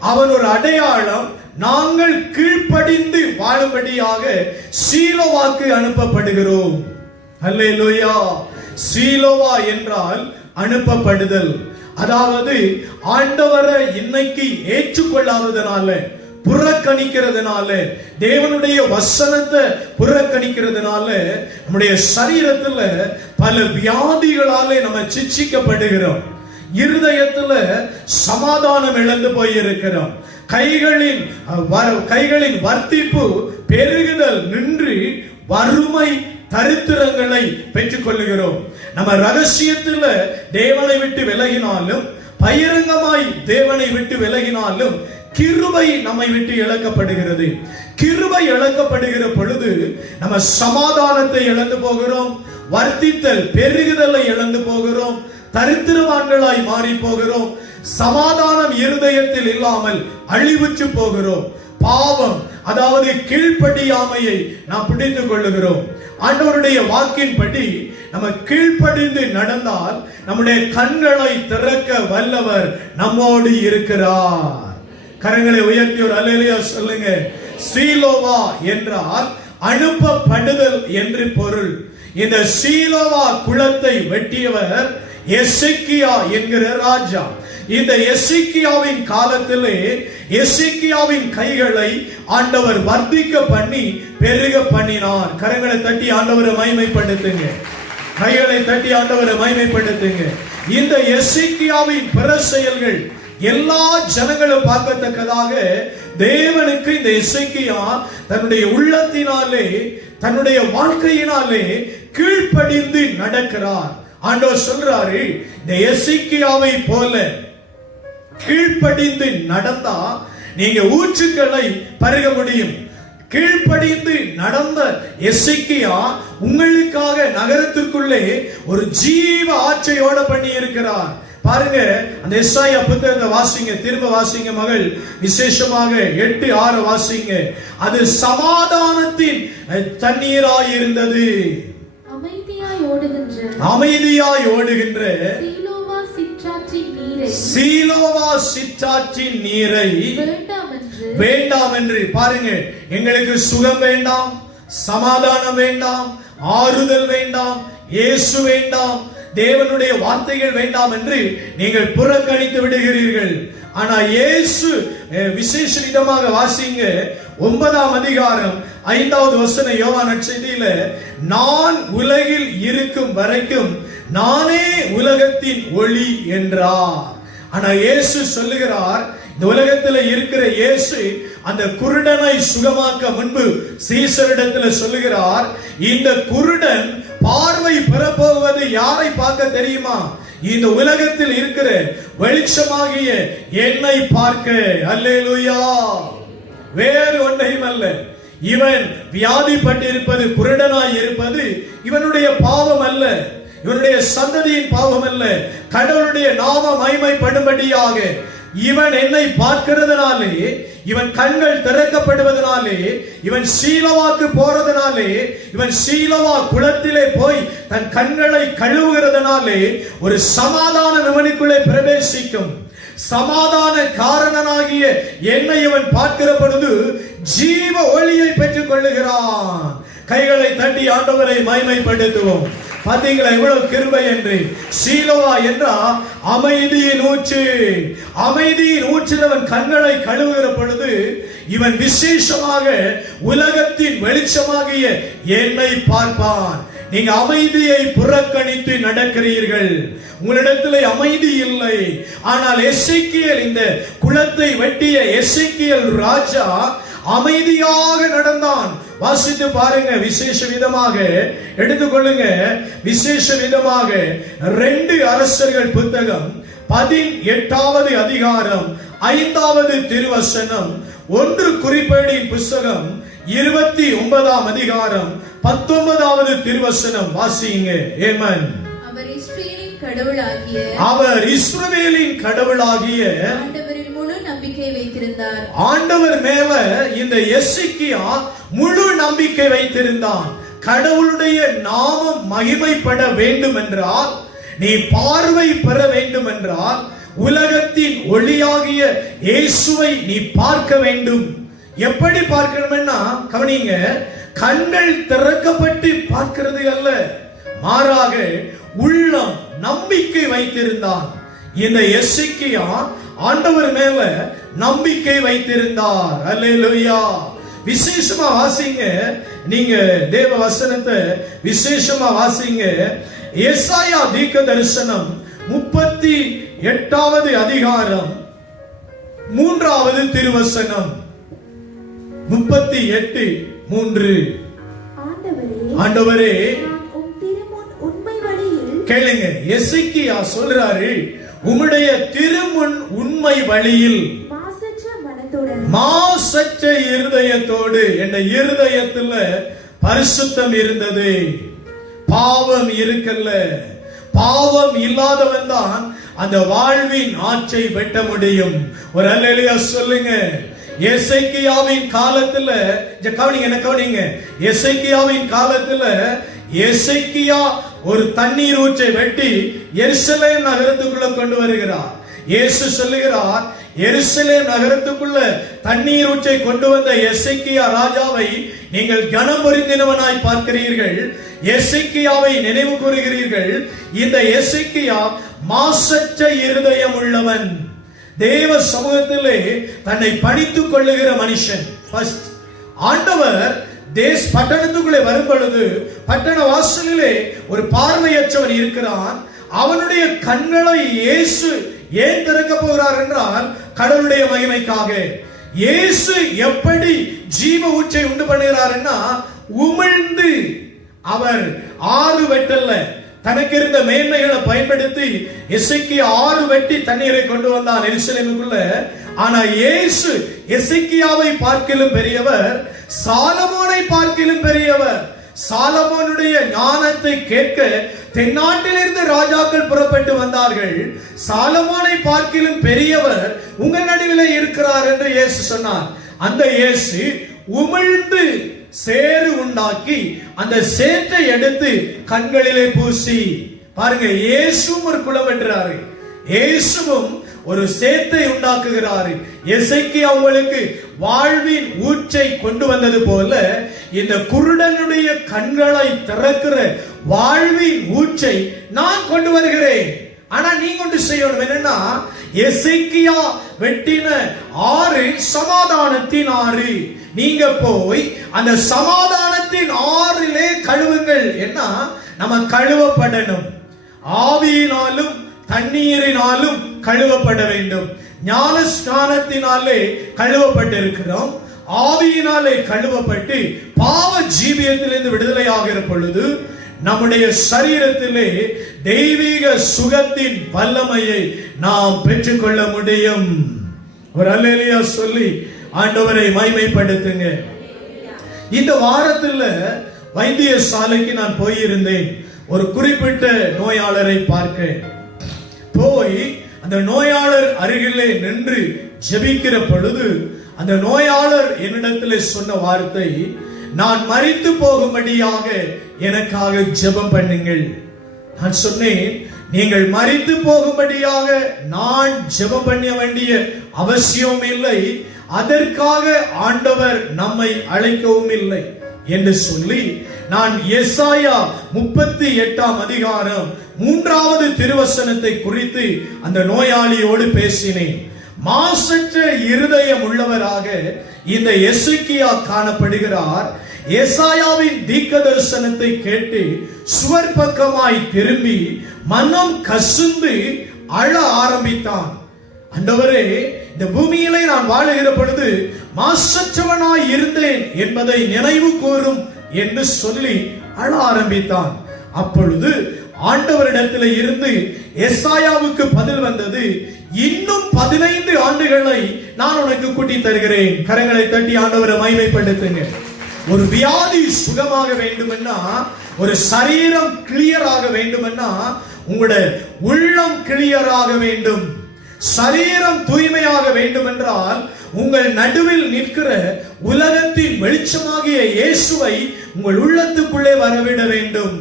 அவன் ஒரு அடையாளம். நாங்கள் கீழ்ப்படிந்து வாழும்படியாக சீலோவாக்கு அனுப்பப்படுகிறோம். அல்லேலூயா. சீலோவா என்றால் அனுப்பப்படுதல். அதாவது ஆண்டவரை இன்னைக்கு ஏற்றுக்கொள்ளாததனால, புறக்கணிக்கிறதுனால, தேவனுடைய வசனத்தை புறக்கணிக்கிறதுனால நம்முடைய சரீரத்துல பல வியாதிகளாலே நம்ம சிச்சிக்கப்படுகிறோம். இருதயத்துல சமாதானம் இழந்து போயிருக்கிறோம். கைகளின் வர்த்திப்பு பெருகுதல் நின்று வறுமை தரித்திரங்களை பெற்றுக் கொள்ளுகிறோம். நம்ம ரகசியத்தில் தேவனை விட்டு விலகினாலும், பகிரங்கமாய் தேவனை விட்டு விலகினாலும், கிருபை நம்மை விட்டு இழக்கப்படுகிறது. கிருபை இழக்கப்படுகிற பொழுது நம்ம சமாதானத்தை இழந்து போகிறோம், வர்த்தித்தல் பெருகுதலை இழந்து போகிறோம், தரித்திரவான்களாய் மாறி போகிறோம், சமாதானம் இருதயத்தில் இல்லாமல் அழிவுற்று போகிறோம். பாவம் அதாவது கீழ்ப்படியாமையை நாம் பிடித்துக் கொள்ளுகிறோம். ஆண்டவருடைய வாக்கின்படி நம்ம கீழ்ப்படிந்து நடந்தால் நம்முடைய கண்களை திறக்க வல்லவர் நம்மோடு இருக்கிறார். கரங்களை உயர்த்தி ஒரு அல்லேலூயா சொல்லுங்க. சீலோவா என்றால் அனுப்பப்படுதல் என்று பொருள். இந்த சீலோவா குளத்தை வெட்டியவர் எசேக்கியா என்கிற ராஜா. இந்த எசேக்கியாவின் காலத்திலே எசேக்கியாவின் கைகளை ஆண்டவர் வர்த்திக்க பண்ணி பெருக பண்ணினார். கரங்களை தட்டி ஆண்டவரை மகிமைப்படுத்துங்க. கைகளை தட்டி ஆண்டவரை மகிமைப்படுத்துங்க. இந்த எசேக்கியாவின் பிற செயல்கள் எல்லா ஜனங்களும் பார்க்கத்தக்கதாக தேவனுக்கு இந்த எசேக்கியா தன்னுடைய உள்ளத்தினாலே தன்னுடைய வாழ்க்கையினாலே கீழ்ப்படிந்து நடக்கிறார். ஆண்டவர் சொல்றாரு, இந்த எசேக்கியாவை போல கீழ்ப்படிந்து நடந்தா நீங்க ஊற்றுக்களை பருக முடியும். கீழ்ப்படிந்து நடந்த எசேக்கியா உங்களுக்காக நகரத்திற்குள்ளே ஒரு ஜீவ ஆற்றையோட பண்ணி இருக்கிறார். பாருங்க, அந்த எசாயா புத்தகத்தை வாசிங்க, திரும்ப வாசிங்க மகள், விசேஷமாக 8:6 வாசிங்க. அது சமாதானத்தின் தண்ணீராய் இருந்தது. அமைதியாய் ஓடுகின்ற சீலோவா சிற்றாற்றின் நீரை வேண்டாம் என்று. பாருங்க, எங்களுக்கு சுகம் வேண்டாம், சமாதானம் வேண்டாம், ஆறுதல் வேண்டாம், இயேசு வேண்டாம், தேவனுடைய வார்த்தைகள் வேண்டாம் என்று நீங்கள் புறக்கணித்து விடுகிறீர்கள். ஆனா இயேசு விசேஷ விதமாக வாசிங்க, 9ஆம் அதிகாரம் 5வது வசனம் யோவான் நற்செய்தியில, நான் உலகில் இருக்கும் வரைக்கும் நானே உலகத்தின் ஒளி என்றார். ஆனா இயேசு சொல்லுகிறார், இந்த உலகத்தில் இருக்கிற இயேசு அந்த குருடனை சுகமாக்க முன்பு சீசரிடத்தில் சொல்லுகிறார், இந்த குருடன் பார்வை பெறப்போவது யாரை பார்க்க தெரியுமா? இந்த உலகத்தில் இருக்கிற வெளிச்சமாகிய என்னை பார்க்க. அல்லேலூயா. வேறு ஒன்றையும் அல்ல. இவன் வியாதிப்பட்டிருப்பது, குருடனாய் இருப்பது இவனுடைய பாவம் அல்ல, இவனுடைய சந்ததியின் பாவம் அல்ல. கடவுளுடைய நாம மகிமைப்படும்படியாக இவன் என்னை பார்க்கிறதுனாலே, இவன் கண்கள் திறக்கப்படுவதனாலே, இவன் சீலோவாக்கு போறதுனாலே, இவன் சீலோவா குளத்திலே போய் தன் கண்களை கழுவுகிறதுனாலே ஒரு சமாதானம் இவனுக்குள்ளே பிரவேசிக்கும். சமாதான காரணனாகிய என்னை இவன் பார்க்கிற பொழுது ஜீவ ஒளியை பெற்றுக் கொள்ளுகிறான். கைகளை தட்டி ஆண்டவரை மகிமைப்படுத்துவோம். பாத்தீங்களா எவ்வளவு கிருபை என்று. சீலோவா என்றா அமைதியின் ஊற்று. அமைதியின் ஊற்றில் அவன் கண்களை கழுவுகிற பொழுது இவன் விசேஷமாக உலகத்தின் வெளிச்சமாகிய என்னை பார்ப்பான். நீங்க அமைதியை புறக்கணித்து நடக்கிறீர்கள், உங்களிடத்தில் அமைதி இல்லை. ஆனால் எசேக்கியேல், இந்த குளத்தை வெட்டிய எசேக்கியேல் ராஜா அமைதியாக நடந்தான். வாசித்து பாருங்க, விசேஷ விதமாக எடுத்துக்கொள்ளுங்க. விசேஷ விதமாக 2 அரசர்கள் புத்தகம் 18வது அதிகாரம் 5வது திருவசனம், 1 குறிப்பேடின் புஸ்தகம் 29ஆம் அதிகாரம் 19வது திருவசனம் வாசிங்க. ஆமென். அவர் இஸ்ரவேலின் கடவுளாகிய ஆண்டவரில் முழு நம்பிக்கை வைத்திருந்தார். ஆண்டவர் மேல இந்த எசேக்கியா முழு நம்பிக்கை வைத்திருந்தான். கடவுளுடைய நாமம் மகிமைப்பட வேண்டும் என்றால், நீ பார்வை பெற வேண்டும் என்றால், உலகத்தின் ஒளியாகிய இயேசுவை நீ பார்க்க வேண்டும். எப்படி பார்க்கணும்னா கவனிங்க, கண்கள் திறக்கப்பட்டு பார்க்கிறது அல்ல, மாறாக உள்ளம் நம்பிக்கை வைத்திருந்தான். இந்த எசேக்கியா ஆண்டவர் மேல நம்பிக்கை வைத்திருந்தார். அல்லேலூயா. விசேஷமா வாசிங்க, நீங்க தேவ வசனத்தை விசேஷமா வாசிங்க. ஏசாயா தீர்க்க தரிசனம் 38வது அதிகாரம் 3வது திருவசனம். 38:3. ஆண்டவரே, கேளுங்க, எசேக்கியா சொல்றாரு, உம்முடைய திருமுன் உண்மை வழியில் மனத்துடன் மாசற்ற இருதயத்தோடு. என் இருதயத்துல பரிசுத்தம் இருந்தது, பாவம் இருக்கல்ல. பாவம் இல்லாதவன் தான் அந்த வாழ்வின் ஆற்றை வெட்ட முடியும். ஒரு அல்லேலூயா சொல்லுங்க. எசேக்கியாவின் காலத்துல கவனிங்க, எசேக்கியாவின் காலத்துல எசேக்கியா ஒரு தண்ணீர் ஊற்றை வெட்டி எருசலேம் நகரத்துக்குள்ள கொண்டு வருகிறார். இயேசு சொல்லுகிறார், எருசலேம் நகரத்துக்குள்ள தண்ணீர் ஊற்றை கொண்டு வந்த எசேக்கியா ராஜாவை நீங்கள் கனம் பொருந்தினவனாய் பார்க்கிறீர்கள், எசேக்கியாவை நினைவு கூறுகிறீர்கள். இந்த எசேக்கியா மாசற்ற இருதயம் உள்ளவன், தேவ சமூகத்திலே தன்னை பணித்துக் கொள்ளுகிற மனுஷன். ஃபர்ஸ்ட் ஆண்டவர் பட்டணத்துக்குள்ளே வரும் பொழுது பட்டண வாசலிலே ஒரு பார்வையற்றவன் இருக்கிறான். அவனுடைய கண்களை இயேசு ஏன் திறக்க போகிறார் என்றால் கடவுளுடைய மகிமைக்காக. இயேசு எப்படி ஜீவ ஊற்றை உண்டு பண்ணுகிறார்னா, உமிழ்ந்து அவர் ஆறு வெட்டல்ல, தனக்கு இருந்த மேன்மைகளை பயன்படுத்தி எசேக்கியா ஆறு வெட்டி தண்ணீரை கொண்டு வந்தான் எருசலேமுக்குள்ள. ஆனா இயேசு எசேக்கியாவை பார்க்கிலும் பெரியவர், சாலமோனை பார்க்கிலும் பெரியவர். சாலமோனுடைய ஞானத்தை கேட்க தென்னாட்டிலிருந்து ராஜாக்கள் புறப்பட்டு வந்தார்கள். சாலமோனை பார்க்கிலும் பெரியவர் உங்கள் நடுவிலே இருக்கிறார் என்று இயேசு சொன்னார். அந்த இயேசு உமிழ்ந்து சேறு உண்டாக்கி அந்த சேற்றை எடுத்து கண்களிலே பூசி. பாருங்க, இயேசுவும் ஒரு குலம் வென்றாரு, இயேசுவும் ஒரு சேத்தை உண்டாக்குகிறாரு. எசேக்கியா உங்களுக்கு வாழ்வின் ஊற்றை கொண்டு வந்தது போல இந்த குருடனுடைய கண்களை திறக்கிற வாழ்வின் ஊற்றை நான் கொண்டு வருகிறேன். ஆனா நீங்க ஒன்று செய்யணும். என்னன்னா, எசேக்கியா வெட்டின ஆறு சமாதானத்தின் ஆறு. நீங்க போய் அந்த சமாதானத்தின் ஆறிலே கழுவுங்கள். என்ன, நம்ம கழுவப்படணும். ஆவியினாலும் தண்ணீரினாலும் கழுவப்பட வேண்டும். ஞான ஸ்நானத்தினாலே கழுவப்பட்டிருக்கிறோம், ஆவியினாலே கழுவப்பட்டு பாவ ஜீவியத்திலிருந்து விடுதலையாகிற பொழுது நம்முடைய சரீரத்திலே தெய்வீக சுகத்தின் வல்லமையை நாம் பெற்றுக்கொள்ள முடியும். ஒரு அல்லேலூயா சொல்லி ஆண்டவரை மகிமைப்படுத்துங்க. இந்த வாரத்தில் வைத்தியசாலைக்கு நான் போயிருந்தேன். ஒரு குறிப்பிட்ட நோயாளரை பார்க்க போய் அந்த நோயாளர் அருகிலே நின்று ஜெபிக்கிற பொழுது அந்த நோயாளர் என்னிடத்தில் சொன்ன வார்த்தை, நான் மரித்து போகும்படியாக எனக்காக ஜெபம் பண்ணுங்கள். நான் சொன்னேன், நீங்கள் மரித்து போகும்படியாக நான் ஜெபம் பண்ண வேண்டிய அவசியம் இல்லை, அதற்காக ஆண்டவர் நம்மை அழைக்கவும் இல்லை என்று சொல்லி நான் எசாயா 38 அதிகாரம் 3வது திருவசனத்தை குறித்து அந்த நோயாளியோடு பேசினேன். மாசற்ற இருதயம் உள்ளவராக இந்த எசேக்கியா காணப்படுகிறார். எசாயாவின் தீர்க்க தரிசனத்தை கேட்டு சுவர் பக்கமாய் திரும்பி மனம் கசுந்து அழ ஆரம்பித்தான். ஆண்டவரே, இந்த பூமியிலே நான் வாழுகிற பொழுது மாசற்றவனாய் இருந்தேன் என்பதை நினைவு கூறும் என்று சொல்லி அழ ஆரம்பித்தான். அப்பொழுது ஆண்டவரிடத்தில் இருந்து எசாயாவுக்கு பதில் வந்தது, இன்னும் 15 ஆண்டுகளை நான் உனக்கு கூட்டி தருகிறேன். கரங்களை தட்டி ஆண்டவரை மகிமைப்படுத்துங்க. ஒரு வியாதி சுகமாக வேண்டுமென்னா, ஒரு சரீரம் கிளியர் ஆக வேண்டுமென்னா, உங்களுடைய உள்ளம் கிளியர் ஆக வேண்டும். சரீரம் தூய்மையாக வேண்டும் என்றால் உங்கள் நடுவில் நிற்கிற உலகத்தின் வெளிச்சமாகிய இயேசுவை உங்கள் உள்ளத்துக்குள்ளே வரவிட வேண்டும்.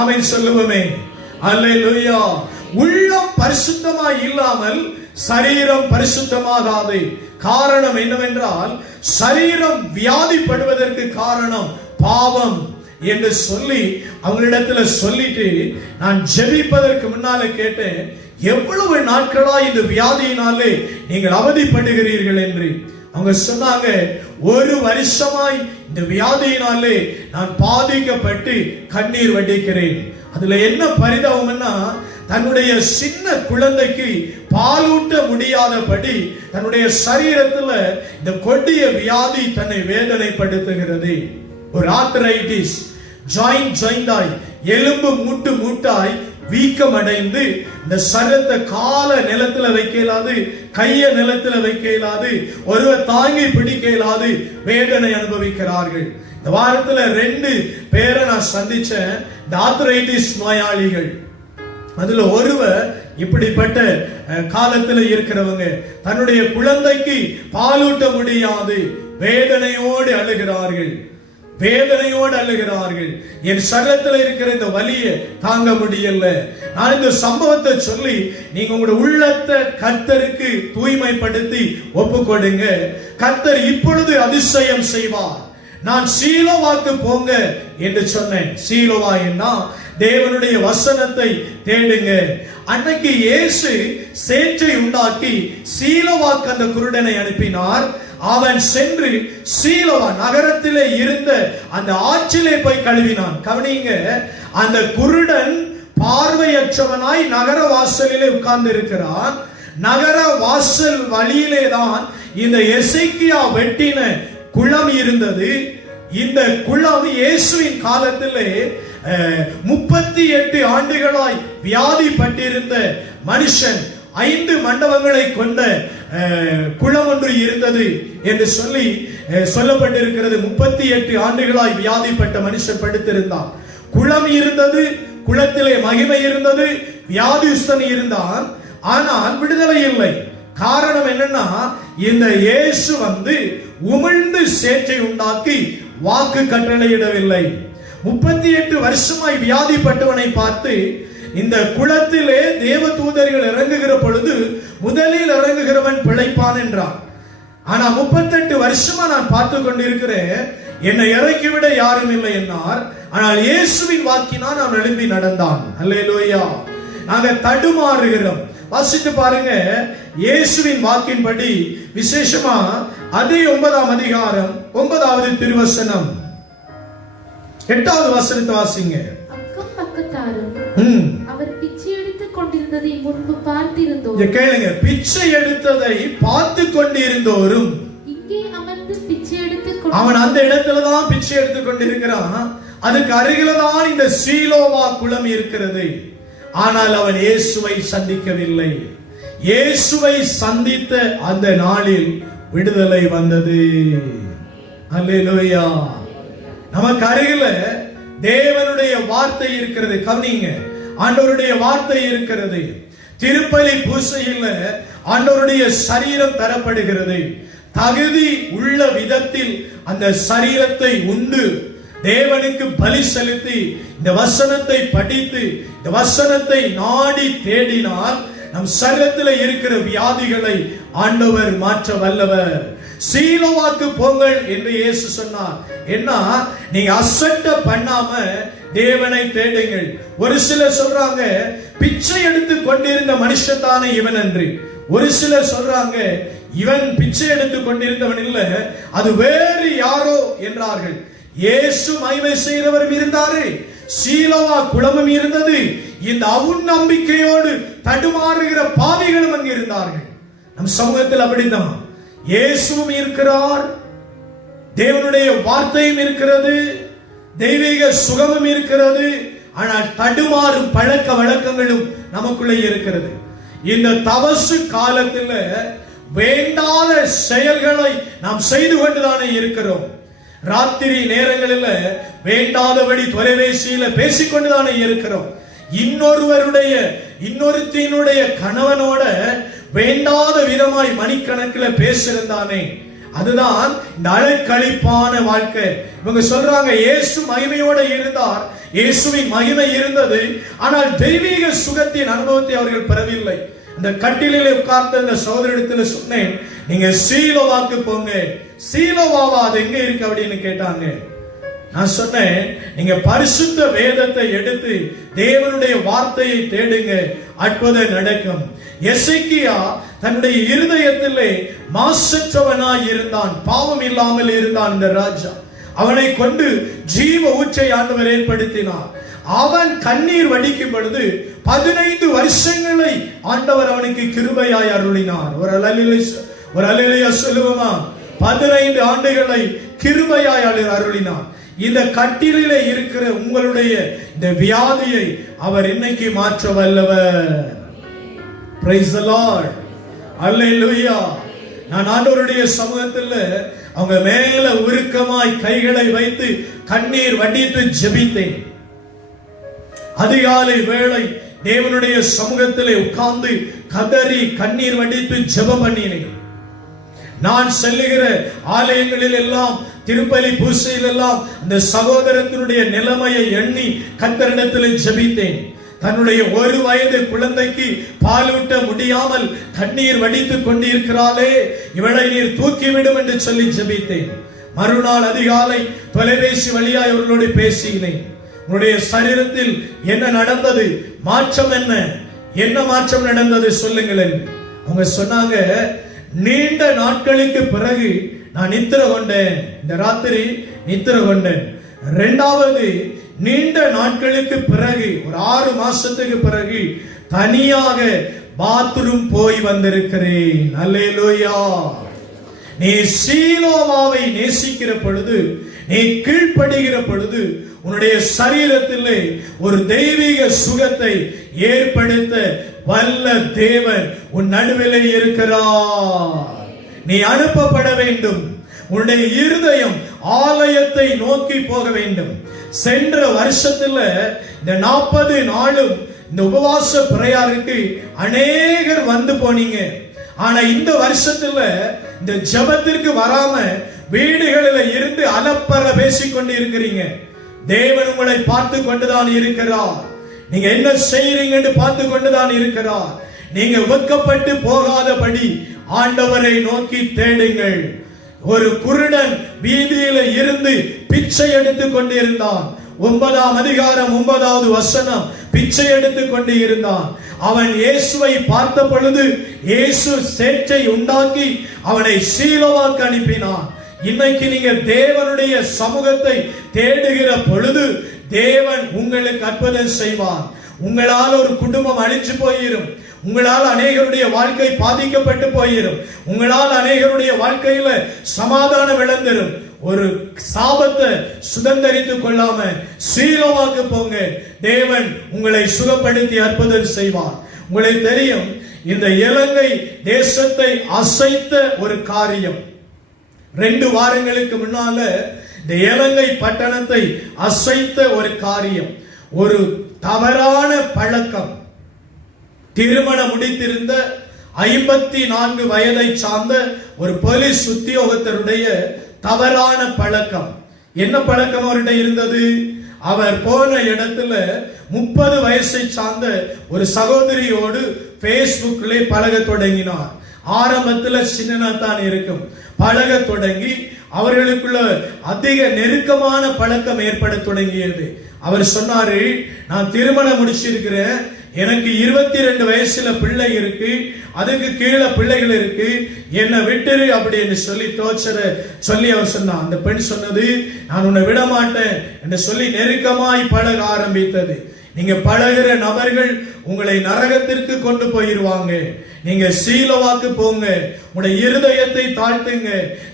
ஆமென் சொல்லுவோமே. அல்லேலூயா. உள்ளம் பரிசுத்தமாய் இல்லாமல் சரீரம் பரிசுத்தமாகாது. காரணம் என்னவென்றால், சரீரம் வியாதிப்படுவதற்கு காரணம் பாவம் என்று சொல்லி அவங்களிடத்துல சொல்லிட்டு நான் ஜெபிப்பதற்கு முன்னால கேட்டேன், எவ்வளவு நாட்களா இந்த வியாதியினாலே நீங்கள் அவதிப்படுகிறீர்கள் என்று. அவங்க சொன்னாங்க, 1 வருஷமாய் இந்த வியாதியினாலே நான் பாதிக்கப்பட்டு கண்ணீர் வடிக்கிறேன். அதுல என்ன பரிதாபம்னா, தன்னுடைய சின்ன குழந்தைக்கு பாலூட்ட முடியாதபடி தன்னுடைய சரீரத்துல இந்த கொடிய வியாதி தன்னை வேதனைப்படுத்துகிறது. ஒரு ஆர்த்ரைட்டிஸ், ஜாயிண்டாய், எலும்பு மூட்டாய் வீக்கம் அடைந்து இந்த சரத்தை கால நிலத்துல வைக்க இயலாது, கைய நிலத்துல வைக்க இயலாது, ஒருவர் தாங்கி பிடிக்க இயலாது வேதனை அனுபவிக்கிறார்கள். இந்த வாரத்துல 2 பேரை நான் சந்திச்சேன், ஆர்த்ரைட்டிஸ் நோயாளிகள். அதுல ஒருவர் இப்படிப்பட்ட காலத்துல இருக்கிறவங்க தன்னுடைய குழந்தைக்கு பாலூட்ட முடியாது, வேதனையோடு அழுகிறார்கள், வேதனையோடு அழுகிறார்கள். என் சரீரத்தில் இருக்கிற இந்த வலியை தாங்க முடியல. நான் இந்த சம்பவத்தை சொல்லி நீங்க உங்களுடைய உள்ளத்தை கர்த்தருக்கு தூய்மைப்படுத்தி ஒப்புக்கொடுங்க. கர்த்தர் இப்பொழுது அதிசயம் செய்வார். நான் சீலோவாக்கு போங்க என்று சொன்னேன். சீலோவா என்ன? தேவனுடைய வசனத்தை தேடுங்க. அன்னைக்கு இயேசு சேற்றை உண்டாக்கி சீலோவாக்கு அந்த குருடனை அனுப்பினார். அவன் சென்று சீலோவா நகரத்திலே இருந்த அந்த ஆற்றிலே போய் கழுவினான். கவனிங்க, அந்த குருடன் பார்வையற்றவனாய் நகர வாசலிலே உட்கார்ந்து இருக்கிறான். நகர வாசல் வழியிலே தான் இந்த எசேக்கியா வெட்டின குளம் இருந்தது. இந்த குளம் இயேசுவின் காலத்திலே 38 ஆண்டுகளாய் வியாதிப்பட்டிருந்த மனுஷன் 5 மண்டபங்களை கொண்ட குளம் ஒன்று இருந்தது என்று சொல்லி சொல்லப்பட்டிருக்கிறது. 38 ஆண்டுகளாய் வியாதிப்பட்ட மனுஷன் படுத்திருந்தான். குளம் இருந்தது, குளத்திலே மகிமை இருந்தது, வியாதிஸ்தன் இருந்தான், ஆனால் விடுதலை இல்லை. காரணம் என்னன்னா, இந்த இயேசு வந்து உமிழ்ந்து சேற்றை உண்டாக்கி வாக்கு கட்டளையிடவில்லை. 38 வருஷமாய் வியாதிப்பட்டவனை பார்த்து இந்த குளத்திலே தேவ தூதர்கள் இறங்குகிற பொழுது முதலில் இறங்குகிறவன் பிழைப்பான் என்றான். ஆனா 38 வருஷமா நான் பார்த்து கொண்டிருக்கிறேன், என்னை இறக்கிவிட யாரும் இல்லை என்னார். ஆனால் இயேசுவின் வாக்கினால் நான் எழும்பி நடந்தான். அல்லேலூயா. நாங்க தடுமாறுகிறோம். வாசித்து பாருங்க, இயேசுவின் வாக்கின்படி விசேஷமா அதே 9ஆம் அதிகாரம் 9வது திருவசனம் 8வது வசனத்தை வாசிங்க. அக்கம் பக்கத்தாரும் அவர் பிச்சை எடுத்துக் கொண்டிருந்ததை முன்பு பார்த்திருந்தோம். கேளுங்க, பிச்சை எடுத்ததை பார்த்து கொண்டிருந்தோரும் இங்கே அமர்ந்து பிச்சை எடுத்துக் அவன் அந்த இடத்துல தான் பிச்சை எடுத்துக் கொண்டிருக்கிறான். அதுக்கு அருகில தான் இந்த சீலோவா குளம் இருக்கிறது. ஆனால் அவன் இயேசுவை சந்திக்கவில்லை. இயேசுவை சந்தித்த அந்த நாளில் விடுதலை வந்தது. அல்லேலூயா. நமக்கு அருகில தேவனுடைய வார்த்தை இருக்கிறது. கவனிங்க, ஆண்டவருடைய வார்த்தை இருக்கிறது. திருப்பலி பூசையில் ஆண்டவருடைய சரீரம் தரப்படுகிறது. தகுதி உள்ள விதத்தில் அந்த சரீரத்தை உண்டு தேவனுக்கு பலி செலுத்தி இந்த வசனத்தை படித்து இந்த வசனத்தை நாடி தேடினால் நம் சரீரத்தில் இருக்கிற வியாதிகளை ஆண்டவர் மாற்ற வல்லவர். சீலோவாக்கு போங்கள் என்று இயேசு சொன்னார். என்ன, நீங்க அசட்ட பண்ணாம தேவனை தேடுங்கள். ஒரு சிலர் சொல்றாங்க பிச்சை எடுத்து கொண்டிருந்த மனுஷன் தானே இவன் என்று. ஒரு சிலர் சொல்றாங்க இவன் பிச்சை எடுத்து கொண்டிருந்தவன் இல்ல, அது வேறு யாரோ என்றார்கள். இயேசு மகிமை செய்கிறவரும் இருந்தாரு, சீலோவா குளமும் இருந்தது. இந்த நம்பிக்கையோடு தடுமாறுகிற பாவிகளும் அங்கு இருந்தார்கள். நம் சமூகத்தில் அப்படித்தான். இயேசுவும் இருக்கிறார், தேவனுடைய வார்த்தையும் இருக்கிறது, தெய்வீக சுகமும் இருக்கிறது. ஆனால் தடுமாறும் பழக்க வழக்கங்களும் நமக்குள்ளே இருக்கிறது. இந்த தவசு காலத்தில் வேண்டாத செயல்களை நாம் செய்து கொண்டுதானே இருக்கிறோம். ராத்திரி நேரங்களில் வேண்டாதபடி தொலைபேசியில பேசிக்கொண்டுதானே இருக்கிறோம். இன்னொருத்தினுடைய கணவனோட வேண்டாத விதமாய் மணிக்கணக்கில் பேசிருந்தானே, அதுதான் இந்த அழக்களிப்பான வாழ்க்கை. இவங்க சொல்றாங்க இயேசு மகிமையோட இருந்தார், இயேசுவின் மகிமை இருந்தது, ஆனால் தெய்வீக சுகத்தின் அனுபவத்தை அவர்கள் பெறவில்லை. அந்த கட்டிலே உட்கார்ந்த இந்த சகோதரிடத்தில் சொன்னேன், நீங்க சீலோவாக்கு போங்க. சீலோவாவா அது எங்க இருக்கு அப்படின்னு கேட்டாங்க. நான் சொன்னேன், நீங்க பரிசுத்த வேதத்தை எடுத்து தேவனுடைய வார்த்தையை தேடுங்க, அற்புதம் நடக்கும். எசேக்கியா தன்னுடைய இருதயத்திலே மாசற்றவனாய் இருந்தான், பாவம் இல்லாமல் இருந்தான். இந்த ராஜா அவனை கொண்டு ஜீவ ஊற்றை ஆண்டவர் ஏற்படுத்தினார். அவன் கண்ணீர் வடிக்கும் பொழுது 15 வருஷங்களை ஆண்டவர் அவனுக்கு கிருபையாய் அருளினார். ஒரு அல்லேலூயா சொல்லுவோமா? 15 ஆண்டுகளை கிருபையாய் அருளினார். இந்த கட்டிலே இருக்கிற உங்களுடைய இந்த வியாதியை அவர் இன்னைக்கு மாற்ற வல்லவர். Praise the Lord. Hallelujah. நான் ஆண்டவருடைய சமூகத்தில் அவங்க மேல உருக்கமாய் கைகளை வைத்து கண்ணீர் வடித்து ஜெபித்தேன். அதிகாலை வேளை தேவனுடைய சமூகத்திலே உட்கார்ந்து கதறி கண்ணீர் வடித்து ஜெபம் பண்ணினேன். நான் செல்லுகிற ஆலயங்களில் எல்லாம், திருப்பலி பூசையில் எல்லாம் அந்த சகோதரத்தினுடைய நிலைமையை எண்ணி கர்த்தரிடத்தில் ஜெபித்தேன். தன்னுடைய 1 வயது குழந்தைக்கு பாலூட்ட முடியாமல் கண்ணீர் வடித்துக் கொண்டிருக்கிறாளே, இவளை நீர் தூக்கிவிடும் என்று சொல்லி ஜெபித்தேன். மறுநாள் அதிகாலை தொலைபேசி வழியாய் அவர்களோடு பேசினேன். உங்களுடைய சரீரத்தில் என்ன நடந்தது, மாற்றம் என்ன மாற்றம் நடந்தது சொல்லுங்கள். அவங்க சொன்னாங்க, நீண்ட நாட்களுக்கு பிறகு நான் நித்திர கொண்டேன், இந்த ராத்திரி நித்திர கொண்டேன். 2வது, நீண்ட நாட்களுக்கு பிறகு ஒரு 6 மாசத்துக்கு பிறகு தனியாக பாத்ரூம் போய் வந்திருக்கிறேன். அல்லேலூயா. நீ சீலோவாவை நேசிக்கிற பொழுது, நீ கீழ்ப்படுகிற பொழுது உன்னுடைய சரீரத்திலே ஒரு தெய்வீக சுகத்தை ஏற்படுத்த வல்ல தேவன் உன் நடுவிலே இருக்கிறார். நீ அனுப்பப்பட வேண்டும். உன்னுடைய இருதயம் ஆலயத்தை நோக்கி போக வேண்டும். சென்ற வருஷத்துல இந்த 40 நாளும் இந்த உபவாச பிரயாருக்கு அநேகர் வந்து போனீங்க. ஆனா இந்த வருஷத்துல இந்த ஜெபத்திற்கு வராம வீடுகளில் இருந்து அலப்பற பேசிக்கொண்டு இருக்கிறீங்க. தேவன் உங்களை பார்த்து கொண்டுதான் இருக்கிறார். நீங்க என்ன செய்றீங்கன்னு பார்த்து கொண்டுதான் இருக்கிறார். நீங்க வெட்கப்பட்டு போகாதபடி ஆண்டவரை நோக்கி தேடுங்கள். ஒரு குருடன் வீதியில இருந்து பிச்சை எடுத்துக் கொண்டிருந்தான். 9ஆம் அதிகாரம் 9வது வசனம். பிச்சை எடுத்துக் கொண்டு இருந்தான். அவன் இயேசுவை பார்த்த பொழுது இயேசு சேற்றை உண்டாக்கி அவனை சீலோவாக்கு அனுப்பினான். இன்னைக்கு நீங்க தேவனுடைய சமூகத்தை தேடுகிற பொழுது தேவன் உங்களுக்கு அற்புதம் செய்வார். உங்களால் ஒரு குடும்பம் அழிஞ்சு போயிரும். உங்களால் அநேகருடைய வாழ்க்கை பாதிக்கப்பட்டு போயிரும். உங்களால் அநேகருடைய வாழ்க்கையில சமாதானம் இழந்துரும். ஒரு சாபத்தை சுதந்திரித்துக் கொள்ளாம சீலோவாக்கு போங்க. தேவன் உங்களை சுகப்படுத்தி அற்புதம் செய்வார். உங்களுக்கு தெரியும், இந்த இலங்கை தேசத்தை அசைத்த ஒரு காரியம் 2 வாரங்களுக்கு முன்னால இந்த இலங்கை பட்டணத்தை அசைத்த ஒரு காரியம், ஒரு தவறான பழக்கம். திருமணம் முடித்திருந்த 54 வயதை சார்ந்த ஒரு போலீஸ் உத்தியோகத்தருடைய தவறான பழக்கம். என்ன பழக்கம் அவர்கிட்ட இருந்தது? அவர் போன இடத்துல 30 வயசை சார்ந்த ஒரு சகோதரியோடு பேஸ்புக்கிலே பழக தொடங்கினார். ஆரம்பத்துல சின்னனா தான் இருக்கும். பழக தொடங்கி அவர்களுக்குள்ள அதிக நெருக்கமான பழக்கம் ஏற்பட தொடங்கியது. அவர் சொன்னாரு, நான் திருமணம் முடிச்சிருக்கிறேன், எனக்கு 22 வயசுல பிள்ளை இருக்கு, அதுக்கு கீழே பிள்ளைகள் இருக்கு, என்னை விட்டுரு அப்படின்னு சொல்லி சொல்லி அவர் சொன்னார். அந்த பெண் சொன்னது, நான் உன்னை விட மாட்டேன் என்று சொல்லி நெருக்கமாய் பழக ஆரம்பித்தது. நீங்க பழகிற நபர்கள் உங்களை நரகத்திற்கு கொண்டு போயிருவாங்க. நீங்க சீலோவாக்கு போங்க. உங்களுடைய இருதயத்தை தாழ்த்துங்க.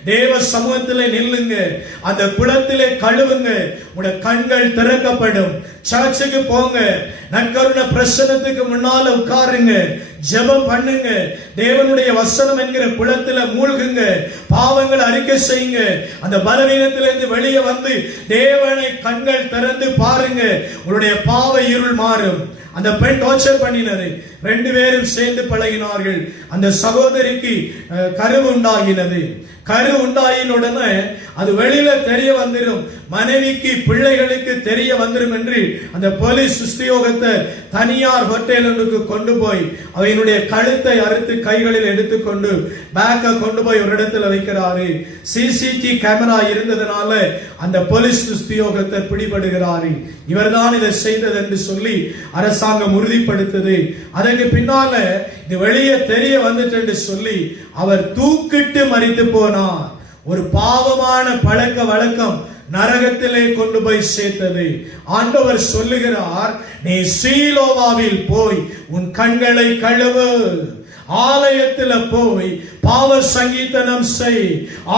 தேவ சமூகத்திலே நில்லுங்க. அந்த குளத்திலே கழுவுங்க. உங்களுடைய கண்கள் திறக்கப்படும். சர்ச்சுக்கு போங்க. நற்கருண பிரசன்னத்துக்கு முன்னால உட்காருங்க. ஜெபம் பண்ணுங்க. தேவனுடைய வசனம் என்கிற குளத்துல மூழ்குங்க. பாவங்களை அறிக்கை செய்யுங்க. அந்த பலவீனத்திலிருந்து வெளியே வந்து தேவனை கண்கள் திறந்து பாருங்க. உங்களுடைய பாவ இருள் மாறும். அந்த பெண் டார்ச்சர் பண்ணினது. 2 பேரும் சேர்ந்து பழகினார்கள். அந்த சகோதரிக்கு கரு உண்டாகினது. கரு உண்டாயின் உடனே அது வெளியில தெரிய வந்துடும். மனைவிக்கு பிள்ளைகளுக்கு தெரிய வந்துடும் என்று அந்த போலீஸ் உத்தியோகத்தை தனியார் ஹோட்டல் ஒன்றுக்கு கொண்டு போய் அவையினுடைய கழுத்தை அறுத்து கைகளில் எடுத்துக்கொண்டு பேக்கை கொண்டு போய் ஒரு இடத்துல வைக்கிறாரு. சிசிடிவி கேமரா இருந்ததுனால அந்த போலீஸ் உத்தியோகத்தை பிடிபடுகிறாரு. இவர்தான் இதை செய்தது என்று சொல்லி அரசாங்கம் உறுதிப்படுத்தது. அதற்கு பின்னால இது வெளியே தெரிய வந்துட்டு என்று சொல்லி அவர் தூக்கிட்டு மரித்து போனார். ஒரு பாவமான பழக்க வழக்கம் நரகத்திலே கொண்டு போய் சேர்த்தது. ஆண்டவர் சொல்லுகிறார், நீ சீலோவாவில் போய் உன் கண்களை கழுவு. ஆலயத்துல போய் பாவ சங்கீதனம் செய்.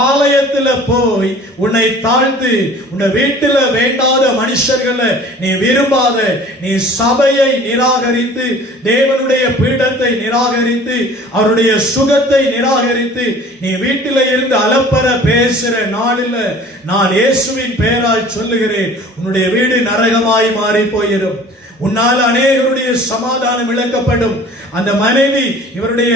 ஆலயத்துல போய் உன்னை தாழ்த்து. உன்னை வீட்டுல வேண்டாத மனுஷர்களை நீ விரும்பாத, நீ சபையை நிராகரித்து, தேவனுடைய பீடத்தை நிராகரித்து, அவருடைய சுகத்தை நிராகரித்து, நீ வீட்டில இருந்து அலப்பற பேசுற நாளில் நான் இயேசுவின் பெயரால் சொல்லுகிறேன், உன்னுடைய வீடு நரகமாய் மாறி போயிடும். உன்னால் அநேகருடைய சமாதானம் இழக்கப்படும். அந்த மனைவி இவருடைய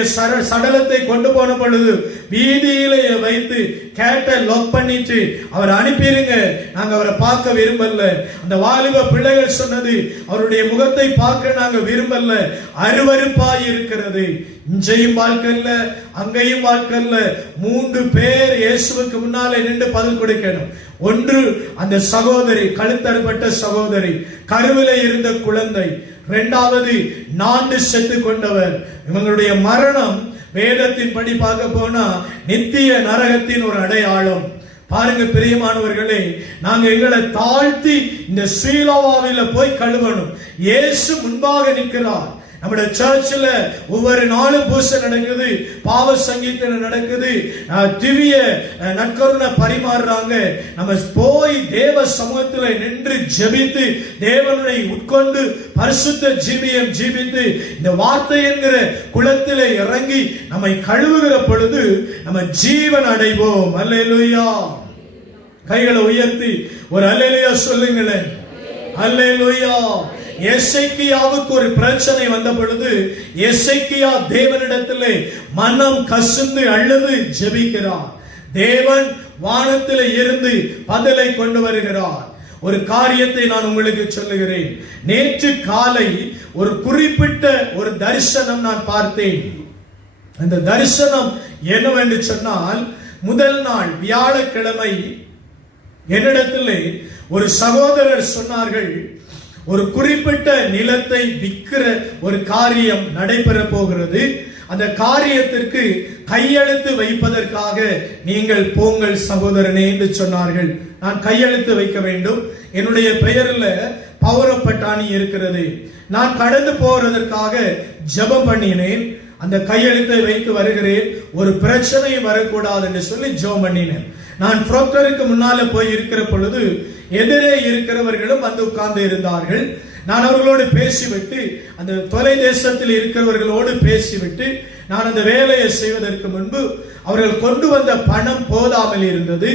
சடலத்தை கொண்டு போன பொழுது வீதியிலே வைத்து கேட்ட லாக் பண்ணிட்டு அவர் அனுப்பிடுங்க, நாங்க அவரை பார்க்க விரும்பல. அந்த வாலிப பிள்ளைகள் சொன்னது, அவருடைய முகத்தை பார்க்க நாங்க விரும்பல, அருவருப்பாய் இருக்கிறது. இஞ்சையும் வாழ்க்கையில அங்கேயும் வாழ்க்கையில 3 பேர் இயேசுவுக்கு முன்னாலே நின்று பதில் கொடுக்கணும். ஒன்று அந்த சகோதரி, கழுத்தறுபட்ட சகோதரி, கருவில இருந்த குழந்தை. இரண்டாவது நாண்டு செத்து கொண்டவர். இவங்களுடைய மரணம் வேதத்தின் படி பார்க்க போனா நித்திய நரகத்தின் ஒரு அடையாளம். பாருங்க பிரியமானவர்களே, நாங்க எங்களை தாழ்த்தி இந்த ஸ்ரீலோவாவில போய் கழுவணும். இயேசு முன்பாக நிற்கிறார். நம்முடைய சர்ச்சில் ஒவ்வொரு நாளும் பூசை நடக்குது, பாவ சங்கீதம் நடக்குது, திவ்ய நற்கருணை பரிமாறுறாங்க. நம்ம போய் தேவ சமூகத்தில் நின்று ஜெபித்து, தேவனை உட்கொண்டு பரிசுத்த ஜீவியம் ஜீவித்து, இந்த வார்த்தை என்கிற குளத்திலே இறங்கி நம்மை கழுவுகிற பொழுது நம்ம ஜீவன் அடைவோம். அல்லேலூயா. கைகளை உயர்த்தி ஒரு அல்லேலூயா சொல்லுங்களேன். அல்லேலூயா. எசேக்கியாவுக்கு ஒரு பிரச்சனை வந்த பொழுது எசேக்கியா தேவனிடத்திலே மனம் கசிந்து அழுது ஜெபிக்கிறார். தேவன் வானத்திலே இருந்து பதிலை கொண்டு வருகிறார். ஒரு காரியத்தை நான் உங்களுக்கு சொல்லுகிறேன். நேற்று காலை ஒரு குறிப்பிட்ட ஒரு தரிசனம் நான் பார்த்தேன். அந்த தரிசனம் என்னவென்று சொன்னால், முதல் நாள் வியாழக்கிழமை என்னிடத்திலே ஒரு சகோதரர் சொன்னார்கள், ஒரு குறிப்பிட்ட நிலத்தை விற்கிற ஒரு காரியம் நடைபெற போகிறது. அந்த காரியத்திற்கு கையெழுத்து வைப்பதற்காக நீங்கள் போங்கள் சகோதரனே என்று சொன்னார்கள். நான் கையெழுத்து வைக்க வேண்டும். என்னுடைய பெயரில் பௌரப்பட்டாணி இருக்கிறது. நான் கடந்து போறதற்காக ஜெபம் பண்ணினேன். அந்த கையெழுத்தை வைத்து வருகிறேன். ஒரு பிரச்சனை வரக்கூடாது என்று சொல்லி ஜெபம் பண்ணினேன். நான் புரோக்கருக்கு முன்னால போய் இருக்கிற பொழுது எதிரே இருக்கிறவர்களும் வந்து உட்கார்ந்து இருந்தார்கள். நான் அவர்களோடு பேசிவிட்டு, அந்த தொலை தேசத்தில் இருக்கிறவர்களோடு பேசிவிட்டு, நான் அந்த வேலையை செய்வதற்கு முன்பு அவர்கள் கொண்டு வந்த பணம் போதாமல் இருந்தது.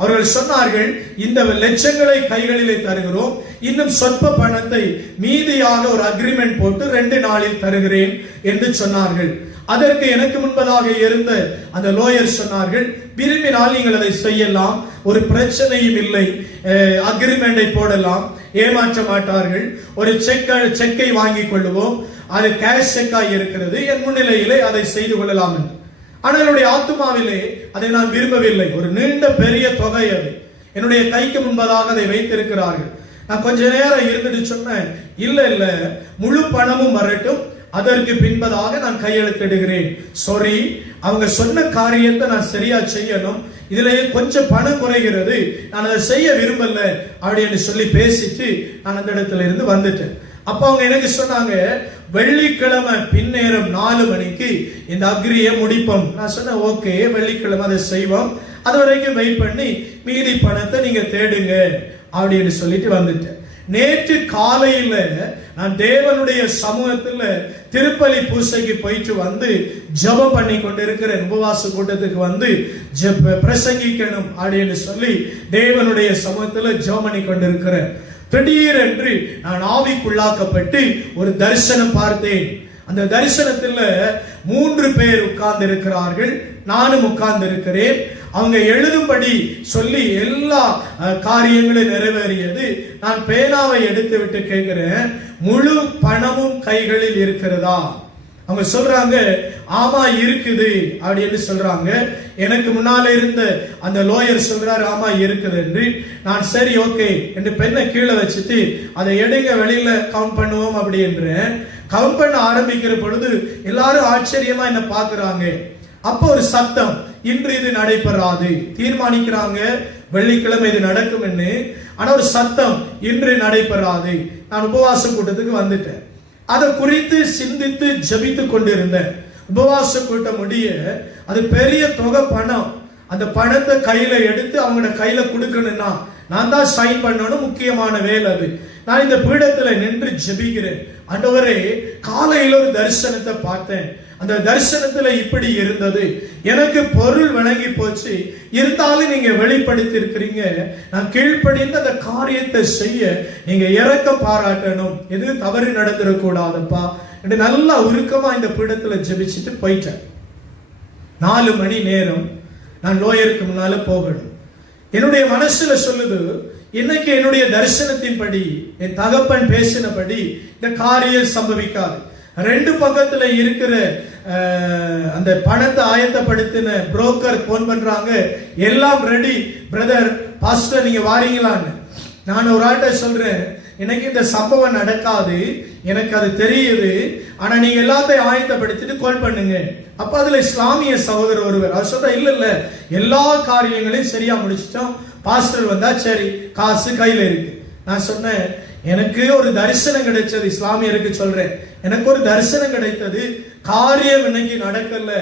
அவர்கள் சொன்னார்கள், இந்த லட்சங்களை கைகளிலே தருகிறோம், இன்னும் சொற்ப பணத்தை மீதியாக ஒரு அக்ரிமெண்ட் போட்டு 2 நாளில் தருகிறேன் என்று சொன்னார்கள். அதற்கு எனக்கு முன்பதாக இருந்த அந்த லோயர் சொன்னார்கள், விரும்பினால் நீங்கள் அதை செய்யலாம், ஒரு பிரச்சனையும் இல்லை, அக்ரிமெண்டை போடலாம், ஏமாற்ற மாட்டார்கள், ஒரு செக்கை வாங்கிக் கொள்ளுவோம், அது கேஷ் செக்காய் இருக்கிறது, என் முன்னிலையிலே அதை செய்து கொள்ளலாம் என்று. ஆனால் என்னுடைய ஆத்துமாவிலே அதை நான் விரும்பவில்லை. ஒரு நீண்ட பெரிய தொகை அது. என்னுடைய கைக்கு முன்பதாக அதை வைத்திருக்கிறார்கள். நான் கொஞ்ச நேரம் இருந்துட்டு சொன்னேன், இல்ல இல்ல, முழு பணமும் வரட்டும், அதற்கு பின்பதாக நான் கையெழுத்திடுகிறேன். சாரி, அவங்க சொன்ன காரியத்தை நான் சரியா செய்யணும், இதுலயே கொஞ்சம் பணம் குறைகிறது, நான் அதை செய்ய விரும்பல அப்படின்னு சொல்லி பேசிட்டு நான் அந்த இடத்துல இருந்து வந்துட்டேன். அப்ப அவங்க எனக்கு சொன்னாங்க, வெள்ளிக்கிழமை பின்னேரம் 4 மணிக்கு இந்த அக்ரியை முடிப்போம். நான் சொன்னேன், ஓகே, வெள்ளிக்கிழமை அதை செய்வோம், அது வரைக்கும் வெயிட் பண்ணி மீதி பணத்தை நீங்க தேடுங்க அப்படின்னு சொல்லிட்டு வந்துட்டேன். நேற்று காலையில நான் தேவனுடைய சமூகத்துல திருப்பலி பூசைக்கு போயிட்டு வந்து ஜெபம் பண்ணி கொண்டிருக்கிற உபவாச கூட்டத்துக்கு வந்து பிரசங்கிக்கணும் அப்படின்னு சொல்லி தேவனுடைய சமூகத்துல ஜெபம் பண்ணி கொண்டிருக்கிறேன். திடீரென்று நான் ஆவிக்குள்ளாக்கப்பட்டு ஒரு தரிசனம் பார்த்தேன். அந்த தரிசனத்துல 3 பேர் உட்கார்ந்து இருக்கிறார்கள், நானும் உட்கார்ந்து இருக்கிறேன். அவங்க எழுதும்படி சொல்லி எல்லா காரியங்களும் நிறைவேறியது. நான் பேனாவை எடுத்து விட்டு கேட்கிறேன், முழு பணமும் கைகளில் இருக்கிறதா? அவங்க சொல்றாங்க, ஆமா இருக்குது அப்படின்னு சொல்றாங்க. எனக்கு முன்னால இருந்த அந்த லோயர் சொல்றாரு, ஆமா இருக்குது என்று. நான் சரி ஓகே என்று பெண்ணை கீழே வச்சுட்டு அதை எடுங்க, வெளியில கவுண்ட் பண்ணுவோம் அப்படி என்று கவுண்ட் பண்ண ஆரம்பிக்கிற பொழுது எல்லாரும் ஆச்சரியமா என்ன பாக்குறாங்க. அப்போ ஒரு சத்தம், இன்று இது நடைபெறாது தீர்மானிக்கிறாங்க, வெள்ளிக்கிழமை இது நடக்கும் என்று. ஆனா ஒரு சத்தம், இன்று நடைபெறாது. நான் உபவாச கூட்டத்துக்கு வந்துட்டேன். அதை குறித்து சிந்தித்து ஜபித்து கொண்டிருந்தேன். உபவாச கூட்டம் முடிய அது பெரிய தொகை பணம். அந்த பணத்தை கையில எடுத்து அவங்க கையில கொடுக்கணும்னா நான் தான் சைன் பண்ணணும். முக்கியமான வேலை அது. நான் இந்த பீடத்துல நின்று ஜெபிக்கிறேன். ஆண்டவரே, காலையில ஒரு தரிசனத்தை பார்த்தேன். அந்த தரிசனத்துல இப்படி இருந்தது. எனக்கு பொருள் வழங்கி போச்சு. இருந்தாலும் நீங்க வெளிப்படுத்தி இருக்கிறீங்க. நான் கீழ்ப்படிந்து அந்த காரியத்தை செய்ய நீங்க இரக்கம் பாராட்டணும். எதுவும் தவறு நடந்துடக்கூடாதுப்பா என்று நல்லா உருக்கமா இந்த பீடத்துல ஜெபிச்சுட்டு போயிட்டேன். 4 மணி நேரம் நான் லோயருக்கு முன்னால போகணும். என்னுடைய மனசுல சொல்லுது, இன்னைக்கு என்னுடைய தரிசனத்தின்படி என் தகப்பன் பேசினபடி இந்த காரியம் சம்பவிக்காது. 2 பக்கத்துல இருக்கிற அந்த பணத்தை ஆயத்தப்படுத்தின புரோக்கர் போன் பண்றாங்க, எல்லாம் ரெடி பிரதர் பாஸ்டர் நீங்க வாரீங்களான்னு. நான் ஒரு ஆட்ட சொல்றேன், எனக்கு இந்த சம்பவம் நடக்காது, எனக்கு அது தெரியுது, ஆனா நீங்க எல்லாத்தையும் ஆயத்தப்படுத்திட்டு கால் பண்ணுங்க. அப்ப அதுல இஸ்லாமிய சகோதரர் ஒருவர் அவர் சொல்ற, இல்ல இல்ல எல்லா காரியங்களையும் சரியா முடிச்சிட்டோம், பாஸ்டர் வந்தா சரி, காசு கையில இருக்கு. நான் சொன்னேன், எனக்கு ஒரு தரிசனம் கிடைச்சது. இஸ்லாமியருக்கு சொல்றேன், எனக்கு ஒரு தரிசனம் கிடைத்தது. காரியம் இன்னைக்கு நடக்கல,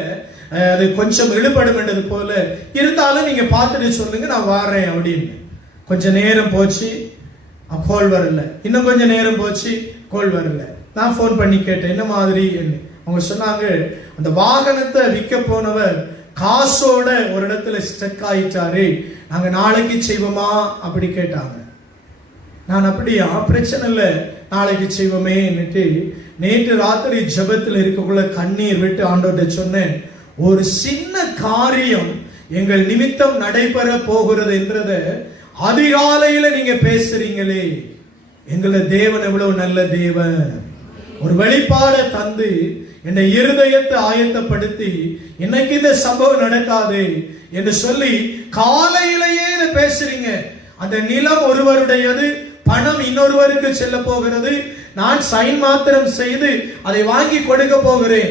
அது கொஞ்சம் இழுபடும் என்றது போல இருந்தாலும் நீங்க பார்த்துட்டு சொல்லுங்க, நான் வாரேன் அப்படின்னு. கொஞ்ச நேரம் போச்சு, கோல் வரல. இன்னும் கொஞ்ச நேரம் போச்சு, கோல் வரல. நான் போன் பண்ணி கேட்டேன், என்ன மாதிரி. அவங்க சொன்னாங்க, அந்த வாகனத்தை விற்க போனவர் காசோட ஒரு இடத்துல ஸ்டக் ஆயிட்டாரு, நாங்க நாளைக்கு செய்வோமா அப்படி கேட்டாங்க. நான் அப்படியா, பிரச்சனை இல்லை, நாளைக்கு செய்வோமே. நேற்று ராத்திரி ஜெபத்தில் இருக்கக்குள்ள கண்ணீர் விட்டு ஆண்டவர்கிட்ட சொன்னேன், ஒரு சின்ன காரியம் எங்கள் நிமித்தம் நடைபெற போகிறது என்றத அதிகாலையில நீங்க பேசுறீங்களே, எங்களை தேவன் எவ்வளவு நல்ல தேவன். ஒரு வெளிப்பாட தந்து என் இருதயத்தை ஆயத்தப்படுத்தி இன்னைக்கு இந்த சம்பவம் நடக்காது என்று சொல்லி காலையிலேயே இதை பேசுறீங்க. அந்த நிலம் ஒருவருடையது, பணம் இன்னொருவருக்கு செல்ல போகிறது, நான் சைன் மாத்திரம் செய்து அதை வாங்கி கொடுக்க போகிறேன்,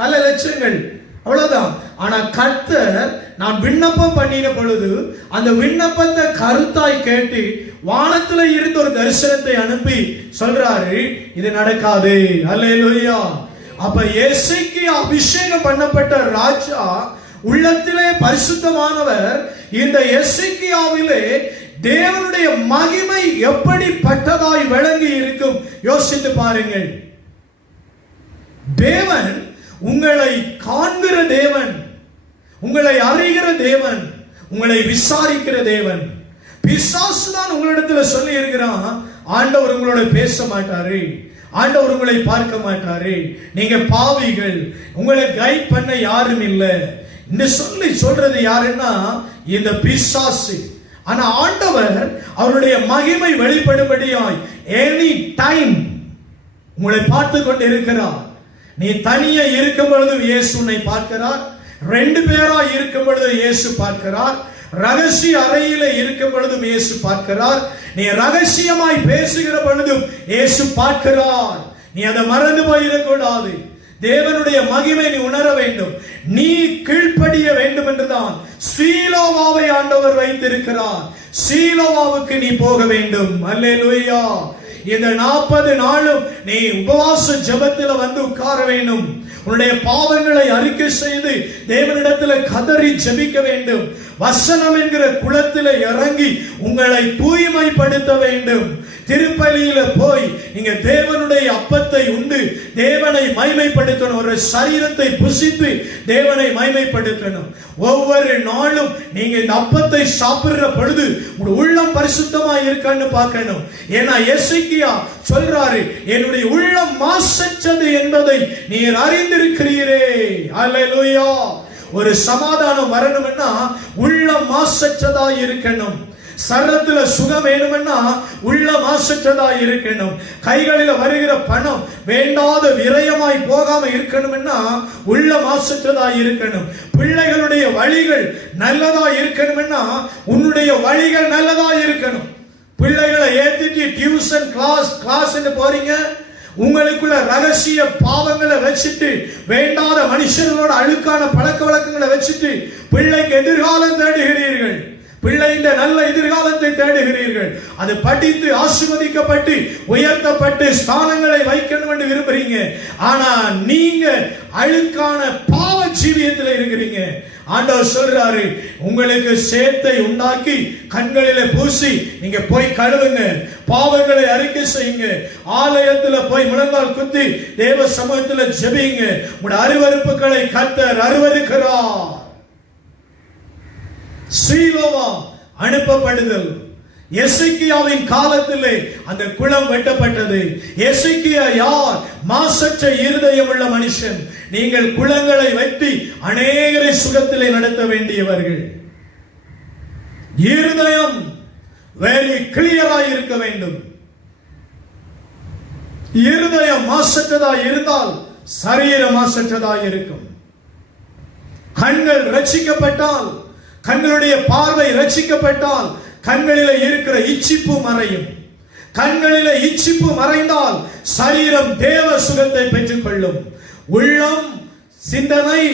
பல லட்சங்கள், அவ்வளவுதான். ஆனா கர்த்தர் நான் விண்ணப்பம் பண்ணின பொழுது அந்த விண்ணப்பத்தை கருத்தாய் கேட்டு வானத்துல இருந்து ஒரு தரிசனத்தை அனுப்பி சொல்றாரு, இது நடக்காது. அல்லேலூயா. அப்ப எசேக்கியா அபிஷேகம் பண்ணப்பட்ட ராஜா, உள்ளத்திலே பரிசுத்தமானவர். இந்த எசேக்கியாவிலே தேவனுடைய மகிமை எப்படிப்பட்டதாய் விளங்கி இருக்கும் யோசித்து பாருங்கள். தேவன் உங்களை காண்கிற தேவன், உங்களை அறிகிற தேவன், உங்களை விசாரிக்கிற தேவன். பிசாசு தான் உங்களிடத்துல சொல்லி இருக்கிறான், ஆண்டவர் உங்களோட பேச மாட்டாரு, ஆண்டவர் உங்களை பார்க்க மாட்டாரு, நீங்க பாவிகள், உங்களை கைட் பண்ண யாரும் இல்லை இந்த சொல்லி சொல்றது யாருன்னா இந்த பிசாசு. ஆனா ஆண்டவர் அவருடைய மகிமை வெளிப்படும்படியாய் எனி டைம் உங்களை பார்த்து கொண்டு இருக்கிறார். நீ தனியா இருக்கும் பொழுது இயேசு உன்னை பார்க்கிறார், 2 பேரா இருக்கும் பொழுது இயேசு பார்க்கிறார், ரகசிய அறையில இருக்கும் பொழுதும் இயேசு பார்க்கிறார், நீ ரகசியமாய் பேசுகிற பொழுதும் இயேசு பார்க்கிறார். நீ அதை மறந்து போயிடக்கூடாது. தேவனுடைய மகிமை நீ உணர வேண்டும், நீ கீழ்ப்படிய வேண்டும் என்றுதான் சீலோவாவை ஆண்டவர் வைத்திருக்கிறார். சீலோவாவுக்கு நீ போக வேண்டும். அல்லேலூயா. இந்த 40 நாளும் நீ உபவாச ஜெபத்தில் வந்து உட்கார வேண்டும். உன்னுடைய பாவங்களை அறிக்கை செய்து தேவனிடத்தில் கதறி ஜெபிக்க வேண்டும். வசனம் என்கிற குளத்தில் இறங்கி உங்களை தூய்மைப்படுத்த வேண்டும். திருப்பலியில போய் நீங்க தேவனுடைய அப்பத்தை உண்டு தேவனை மைமைப்படுத்தணும். ஒரு சரீரத்தை புசித்து தேவனை மைமைப்படுத்தணும். ஒவ்வொரு நாளும் நீங்க இந்த அப்பத்தை சாப்பிடுற பொழுது உங்க உள்ளம் பரிசுத்தமா இருக்கான்னு பார்க்கணும். ஏன்னா எசேக்கியா சொல்றாரு, என்னுடைய உள்ளம் மாசற்றது என்பதை நீர் அறிந்திருக்கிறீரே. அல்லேலூயா. ஒரு சமாதானம் வரணும்னா உள்ளம் மாசற்றதா இருக்கணும். சரத்துல சுகம் வேணும்னா உள்ள மாசற்றதா இருக்கணும். கைகளில் வருகிற பணம் வேண்டாத விரயமாய் போகாம இருக்கணும்னா உள்ள மாசற்றதா இருக்கணும். பிள்ளைகளுடைய வழிகள் நல்லதா இருக்கணும்னா உன்னுடைய வழிகள் நல்லதா இருக்கணும். பிள்ளைகளை ஏத்திட்டு டியூஷன் கிளாஸ் போறீங்க, உங்களுக்குள்ள ரகசிய பாவங்களை வச்சுட்டு வேண்டாத மனுஷர்களோட அழுக்கான பழக்க வழக்கங்களை வச்சுட்டு பிள்ளைக்கு எதிர்காலம் தேடுகிறீர்கள். பிள்ளையின் நல்ல எதிர்காலத்தை தேடுகிறீர்கள். அது படித்து ஆசீர்வதிக்கப்பட்டு உயர்த்தப்பட்டு ஸ்தானங்களை வைக்கணும் என்று விரும்புறீங்க. ஆனா நீங்க அழுக்கான பாவ ஜீவியத்தில் இருக்கிறீங்க. ஆண்டவர் சொல்றாரு, உங்களுக்கு சேத்தை உண்டாக்கி கண்களிலே பூசி நீங்க போய் கழுவுங்க, பாவங்களை அறிக்கை செய்யுங்க, ஆலயத்துல போய் முழங்கால் குத்தி தேவ சமூகத்துல ஜெபிங்க. உங்களுடைய அருவருப்புகளை கர்த்தர் அருவருக்கிறார். சீலோவா அனுப்பப்படுதல். எசேக்கியாவின் காலத்திலே அந்த குளம் வெட்டப்பட்டது. எசேக்கியா யார்? மாசற்ற இருதயம் உள்ள மனுஷன். நீங்கள் குளங்களை வெட்டி அநேகரை சுகத்திலே நடத்த வேண்டியவர்கள். இருதயம் வெரி கிளியராய் இருக்க வேண்டும். இருதயம் மாசற்றதாய் இருந்தால் சரீரம் மாசற்றதாய் இருக்கும். கண்கள் ரட்சிக்கப்பட்டால், கண்களுடைய பார்வை ரட்சிக்கப்பட்டால் கண்களிலே இருக்கிற இச்சிப்பு மறையும். கண்களிலே இச்சிப்பு மறைந்தால் சரீரம் தேவ சுகத்தை பெற்றுக் கொள்ளும். உள்ளம் சிந்தனை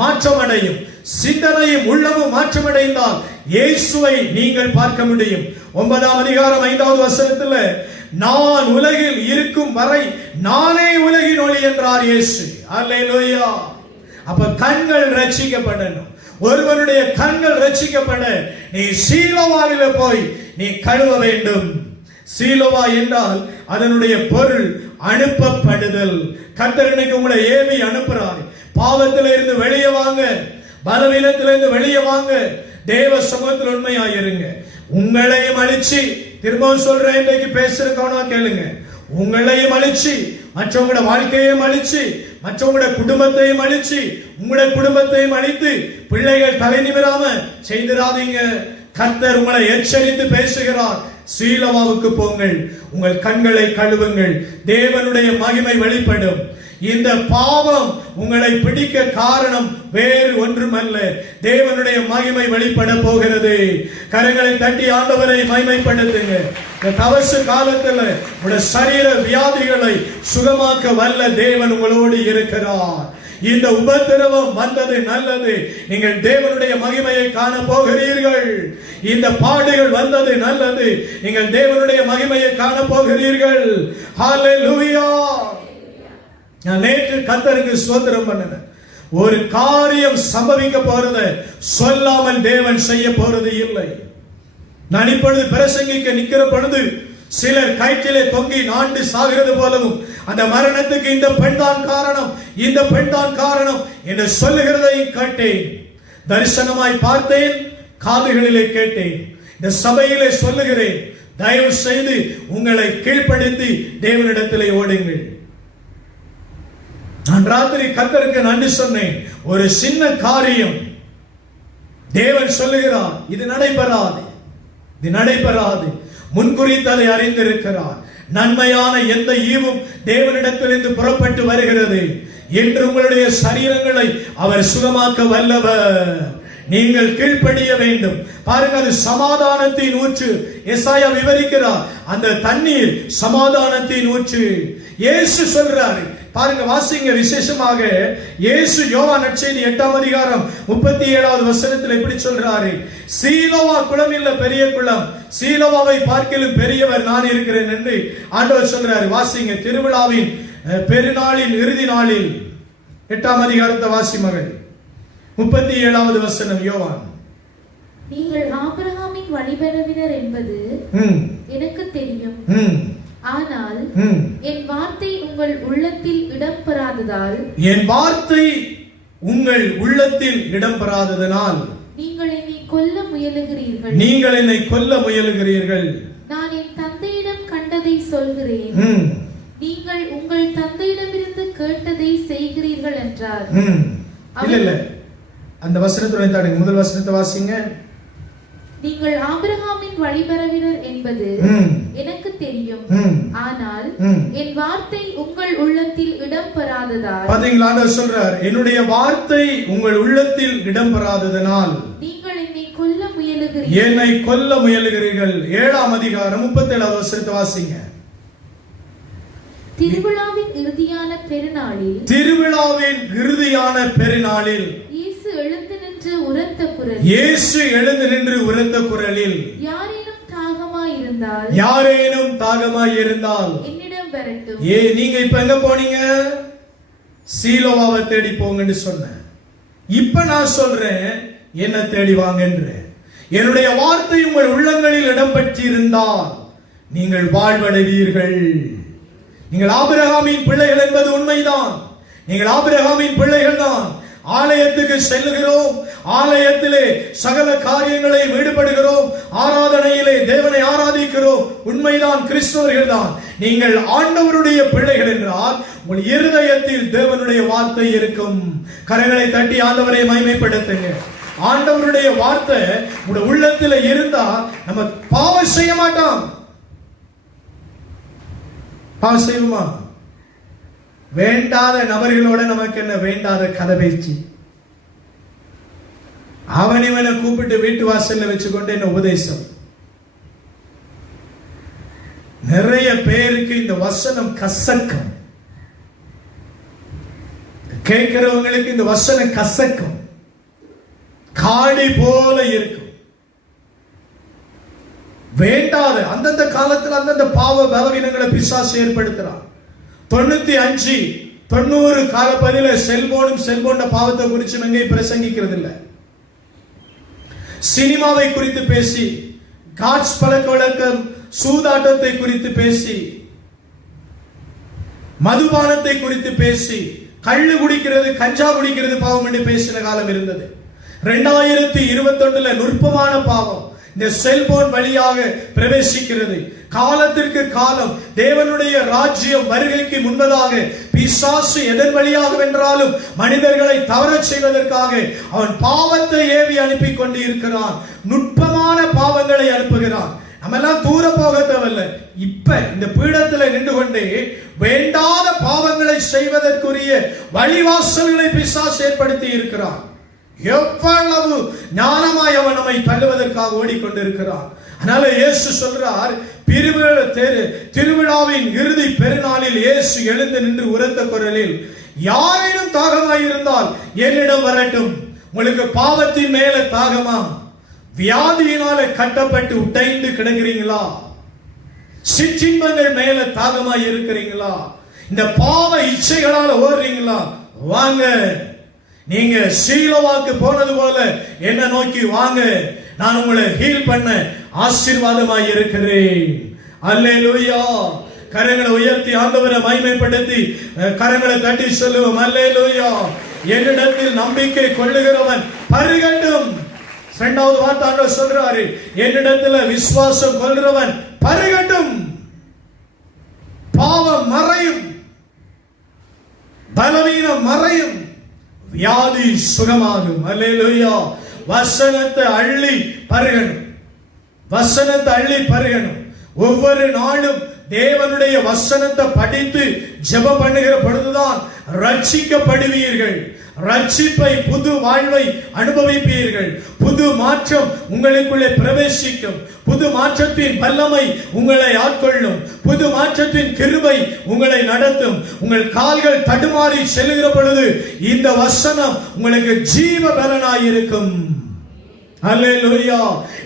மாற்றமடையும். சிந்தனையும் உள்ளமும் மாற்றமடைந்தால் இயேசுவை நீங்கள் பார்க்க முடியும். 9ஆம் அதிகாரம் 5வது வசனத்தில், நான் உலகில் இருக்கும் வரை நானே உலகின் ஒளி என்றார் இயேசு. அல்லேலூயா. அப்ப கண்கள் ரட்சிக்கப்படணும். ஒருவனுடைய கண்கள் ரட்சிக்கப்பட நீ சீலோவாவில போய் நீ கழுவ வேண்டும். சீலோவா என்றால் அதனுடைய பொருள் அனுப்பப்படுதல். கர்த்தர் இன்னைக்கு உங்களை ஏவி அனுப்புறார். பாவத்தில இருந்து வெளியே வாங்க, பலவீனத்திலிருந்து வெளியே வாங்க, தேவ சமூகத்தில் உண்மையாயிருங்க. உங்களையும் அழிச்சு, திரும்பவும் சொல்றேன், இன்றைக்கு பேசுற கவனமா கேளுங்க, உங்களையும் அழிச்சு, மற்றவங்களோட வாழ்க்கையையும் அழிச்சு, மற்றவங்களோட குடும்பத்தையும் அழிச்சு, உங்களுடைய குடும்பத்தையும் அழித்து பிள்ளைகள் தலை நிமிராம செய்திராதீங்க. கர்த்தர் உங்களை எச்சரித்து பேசுகிறார். சீலோவாவுக்கு போங்கள், உங்கள் கண்களை கழுவுங்கள், தேவனுடைய மகிமை வெளிப்படும். இந்த பாவம் உங்களை பிடிக்க காரணம் வேறு ஒன்றுமல்ல, தேவனுடைய மகிமை வெளிப்பட போகிறது. கரங்களை தட்டி ஆண்டவரை மகிமைப்படுத்துங்க. இந்த தவசு காலத்தில் உங்களுடைய சரீர வியாதிகளை சுகமாக்க வல்ல தேவன் உங்களோடு இருக்கிறார். இந்த உபத்திரவம் வந்தது நல்லது. நீங்கள் தேவனுடைய மகிமையை காண போகிறீர்கள். இந்த பாடுகள் வந்தது நல்லது. நீங்கள் தேவனுடைய மகிமையை காண போகிறீர்கள். ஹல்லேலூயா. நான் நேற்று கர்த்தருக்கு ஸ்தோத்திரம் பண்ணினேன். ஒரு காரியம் சம்பவிக்க போறது சொல்லாமல் தேவன் செய்ய போறது இல்லை. நான் இப்பொழுது பிரசங்கிக்க நிக்கிற பொழுது சிலர் கயிற்றிலே தொங்கி நாண்டு சாகிறது போலவும், அந்த மரணத்துக்கு இந்த பெண் தான் காரணம், இந்த பெண் தான் காரணம் என்று சொல்லுகிறதை கேட்டேன். தரிசனமாய் பார்த்தேன், காதுகளிலே கேட்டேன். இந்த சபையிலே சொல்லுகிறேன், தயவு செய்து உங்களை கீழ்ப்படுத்தி தேவனிடத்திலே ஓடுங்கள். நான் ராத்திரி கர்த்தருக்கு நன்றி சொன்னேன். ஒரு சின்ன காரியம் தேவன் சொல்லுகிறார், இது நடைபெறாது, இது நடைபெறாது. முன்குறித்து அதை அறிந்திருக்கிறார். நன்மையான எந்த ஈவும் தேவனிடத்திலிருந்து புறப்பட்டு வருகிறது என்று உங்களுடைய சரீரங்களை அவர் சுகமாக்க வல்லவர். நீங்கள் கீழ்ப்படிய வேண்டும். பாருங்க, அது சமாதானத்தின் ஊற்று. எசாயா விவரிக்கிறார், அந்த தண்ணீர் சமாதானத்தின் ஊற்று. இயேசு சொல்றாரு, பாருங்க, வாசிங்க. விசேஷமாக இயேசு யோவான் நற்செய்தி 8ஆம் அதிகாரம் 37வது வசனத்தில் எப்படி சொல்றாரு? சீலோவா குளம் இல்ல பெரிய குளம், சீலோவாவை பார்க்கிலும் பெரியவர் நான் இருக்கிறேன் என்று ஆண்டவர் சொல்றாரு. வாசிங்க, திருவிழாவின் பெருநாளின் இறுதி நாளில் 8ஆம் அதிகாரத்தை வாசி மகள். 37வது வசனம் யோவான். நீங்கள் ஆபிரகாமின் வழிபரவினர் என்பது எனக்கு தெரியும். ஆனால் என் வார்த்தை உங்கள் உள்ளத்தில் இடம் பெறாததால், என் வார்த்தை உங்கள் உள்ளத்தில் இடம் பெறாததனால் நீங்கள் என்னை கொல்ல முயலுகிறீர்கள். நீங்கள் என்னை கொல்ல முயலுகிறீர்கள். நான் என் தந்தையிடம் கண்டதை சொல்கிறேன், நீங்கள் உங்கள் தந்தையிடமிருந்து கேட்டதை செய்கிறீர்கள் என்றார். இல்ல, அந்த வசனத்துடன் தாடுங்க. முதல் வசனத்தை வாசிங்க. நீங்கள் ஆபிரகாமின் வழிபரவினர் என்பது எனக்கு தெரியும், ஆனால் என் வார்த்தை உங்கள் உள்ளத்தில் இடம் பெறாததால். பாத்தீங்களா, ஆண்டவர் சொல்றார், என்னுடைய வார்த்தை உங்கள் உள்ளத்தில் இடம் பெறாததனால் நீங்கள் என்னை கொல்ல முயலுகிறீர்கள். என்னை கொல்ல முயலுகிறீர்கள். 7ஆம் அதிகாரம் 37வது வசனத்தை வாசிங்க. திருவிழாவின் இறுதியான பெருநாளில், திருவிழாவின் இறுதியான பெருநாளில் இயேசு எழுந்து நின்று நின்று உரத்த குரல் இயேசு எழுந்து நின்று உரத்த குரலில் யாரேனும் தாகமாயிருந்தால் என்னிடம் வரட்டும். நீங்க இப்ப எங்க போனீங்க? சீலோவாவை தேடி போங்கன்னு சொன்னேன். இப்ப நான் சொல்றேன், என்ன தேடி வாங்கன்ற. என்னுடைய வார்த்தை உங்கள் உள்ளங்களில் இடம் பெற்றிருந்தால் நீங்கள் வாழ்வடைவீர்கள். நீங்கள் ஆபிரகாமின் பிள்ளைகள் என்பது உண்மைதான். நீங்கள் ஆபிரகாமின் பிள்ளைகள் தான். ஆலயத்துக்கு செல்லுகிறோம், ஆலயத்திலே சகல காரியங்களை ஈடுபடுகிறோம், ஆராதனையிலே தேவனை ஆராதிக்கிறோம், உண்மைதான், கிறிஸ்தவர்கள் தான். நீங்கள் ஆண்டவருடைய பிள்ளைகள் என்றால் உங்கள் இருதயத்தில் தேவனுடைய வார்த்தை இருக்கும். கரங்களை தட்டி ஆண்டவரை மகிமைப்படுத்துங்க. ஆண்டவருடைய வார்த்தை உங்க உள்ளத்தில் இருந்தா நம்ம பாவம் செய்ய மாட்டோம். பாவம் செய்வோமா? வேண்டாத நபர்களோட நமக்கு என்ன வேண்டாத கதை பேச்சு. அவனை கூப்பிட்டு வீட்டு வாசல்ல வச்சுக்கொண்டு என்ன உபதேசம். நிறைய பேருக்கு இந்த வசனம் கசக்கும். கேட்கிறவங்களுக்கு இந்த வசனம் கசக்கும், காடி போல இருக்கும். வேண்டாத அந்தந்த காலத்தில் அந்தந்த பாவ பலவீனங்களை பிசாசு ஏற்படுத்துறான். 95 90 காலப்பகுதியில செல்போன் பாவத்தை குறித்து எங்கேயும் பிரசங்கிக்கிறது இல்லை. சினிமாவை குறித்து பேசி, காட்ஸ் பழக்க வழக்கம், சூதாட்டத்தை குறித்து பேசி, மதுபானத்தை குறித்து பேசி, கள்ளு குடிக்கிறது, கஞ்சா குடிக்கிறது பாவம் என்று பேசின காலம் இருந்தது. 2021 நுட்பமான பாவம் இந்த செல்போன் வழியாக பிரவேசிக்கிறது. காலத்திற்கு காலம் தேவனுடைய ராஜ்யம் வருகைக்கு முன்பதாக பிசாசு எதன் வழியாக வென்றாலும் மனிதர்களை தவறச் செய்வதற்காக அவன் பாவத்தை ஏவி அனுப்பி கொண்டு இருக்கிறான். நுட்பமான பாவங்களை அனுப்புகிறான். நம்ம எல்லாம் தூர போக தேவையில்லை. இப்ப இந்த பீடத்தில் நின்று கொண்டே வேண்டாத பாவங்களை செய்வதற்குரிய வழிவாசல்களை பிசாசு ஏற்படுத்தி இருக்கிறான். எவ்வளவு ஞானமாய் அவன் நம்மை தள்ளுவதற்காக ஓடிக்கொண்டிருக்கிறான். அதனால இயேசு சொல்றார், திருவிழாவின் இறுதி பெருநாளில் இயேசு எழுந்து நின்று உரத்த குரலில் யாரேனும் தாகமாய் இருந்தால் என்னிடம் வரட்டும். உங்களுக்கு பாவத்தின் மேல தாகமா? வியாதியினால கட்டப்பட்டு உடைந்து கிடக்கிறீங்களா? சிற்றின்பங்கள் மேல தாகமாய் இருக்கிறீங்களா? இந்த பாவ இச்சைகளால ஓடுறீங்களா? வாங்க, நீங்க சீலோவாக்கு போனது போல என்ன நோக்கி வாங்க. நான் உங்களை ஹீல் பண்ண ஆசீர்வாதமாய் இருக்கிறேன். அல்லேலூயா. கரங்களை உயர்த்தி ஆண்டவரை மகிமைப்படுத்தி கரங்களை தட்டி சொல்லுவோம், அல்லேலூயா. என்னிடத்தில் நம்பிக்கை கொள்ளுகிறவன் பருகட்டும். இரண்டாவது வார்த்தை ஆண்டவர் சொல்றாரு, என்னிடத்தில் விசுவாசம் கொள்கிறவன் பருகட்டும். பாவம் மறையும், பலவீனம் மறையும், வியாதி சுகமாகும். அல்லேலூயா. வசனத்தை அள்ளி பருகணும், வசனத்தை அள்ளி பருகணும். ஒவ்வொரு நாளும் தேவனுடைய வசனத்தை படித்து ஜெபம் பண்ணுகிற பொழுதுதான் ரட்சிக்கப்படுவீர்கள். ரட்சிப்பை, புது வாழ்வை அனுபவிப்பீர்கள். புது மாற்றம் உங்களுக்குள்ளே பிரவேசிக்கும். புது மாற்றத்தின் வல்லமை உங்களை ஆட்கொள்ளும். புது மாற்றத்தின் கிருபை உங்களை நடத்தும். உங்கள் கால்கள் தடுமாறி செல்லுகிற பொழுது இந்த வசனம் உங்களுக்கு ஜீவ பலனாய் இருக்கும். அல்லேலூயா.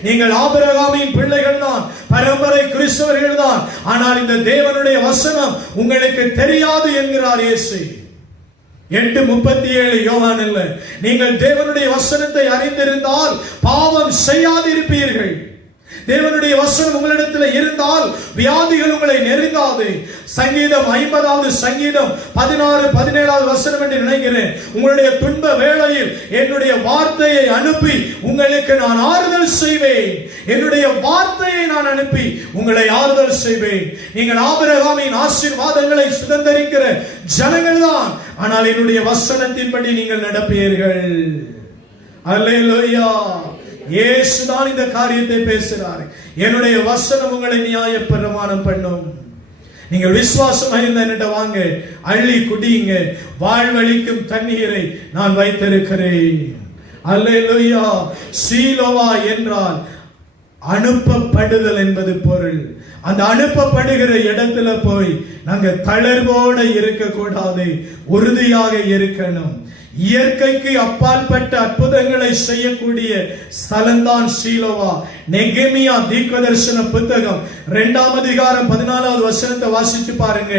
நீங்கள் ஆபிரகாமின் பிள்ளைகள் தான், பரம்பரை கிறிஸ்தவர்கள் தான். ஆனால் இந்த தேவனுடைய வசனம் உங்களுக்கு தெரியாது என்கிறார் இயேசு. 8:37 யோவான் இல்ல. நீங்கள் தேவனுடைய வசனத்தை அறிந்திருந்தால் பாவம் செய்யாதிருப்பீர்கள். தேவனுடைய வசனம் உங்களிடத்தில் இருந்தால் வியாதிகள் உங்களை நெருங்காது. சங்கீதம் 50வது சங்கீதம் 16 17வது வசனம் என்று நினைக்கிறேன். உங்களுடைய துன்ப வேளையில் என்னுடைய வார்த்தையை அனுப்பி உங்களுக்கு நான் ஆறுதல் செய்வேன். என்னுடைய வார்த்தையை நான் அனுப்பி உங்களை ஆறுதல் செய்வேன். நீங்கள் ஆபிரகாமின் ஆசீர்வாதங்களை சுதந்தரிக்கிற ஜனங்கள் தான். ஆனால் என்னுடைய வசனத்தின்படி நீங்கள் நடப்பீர்கள். அல்லேலூயா. இயேசுதான் இந்த காரியத்தை பேசுகிறார். என்னுடைய வசனம் உங்களை நியாய பிரமாணம் பண்ணும். நீங்கள் விசுவாசம் இருந்தா வாங்க, அள்ளி குடியுங்க. வாழ்வளிக்கும் தண்ணீரை நான் வைத்திருக்கிறேன். அல்லேலூயா. சீலோவா என்றால் அனுப்பப்படுதல் என்பது பொருள். அந்த அனுப்பப்படுகிற இடத்துல போய் நாங்க தளர்வோட இருக்க கூடாது, உறுதியாக இருக்கணும். இயற்கைக்கு அப்பாற்பட்ட அற்புதங்களை செய்யக்கூடிய ஸ்தலம்தான் சீலோவா. நெகேமியா தீர்க்கதரிசன புத்தகம் 2ஆம் அதிகாரம் 14வது வசனத்தை வாசிச்சு பாருங்க.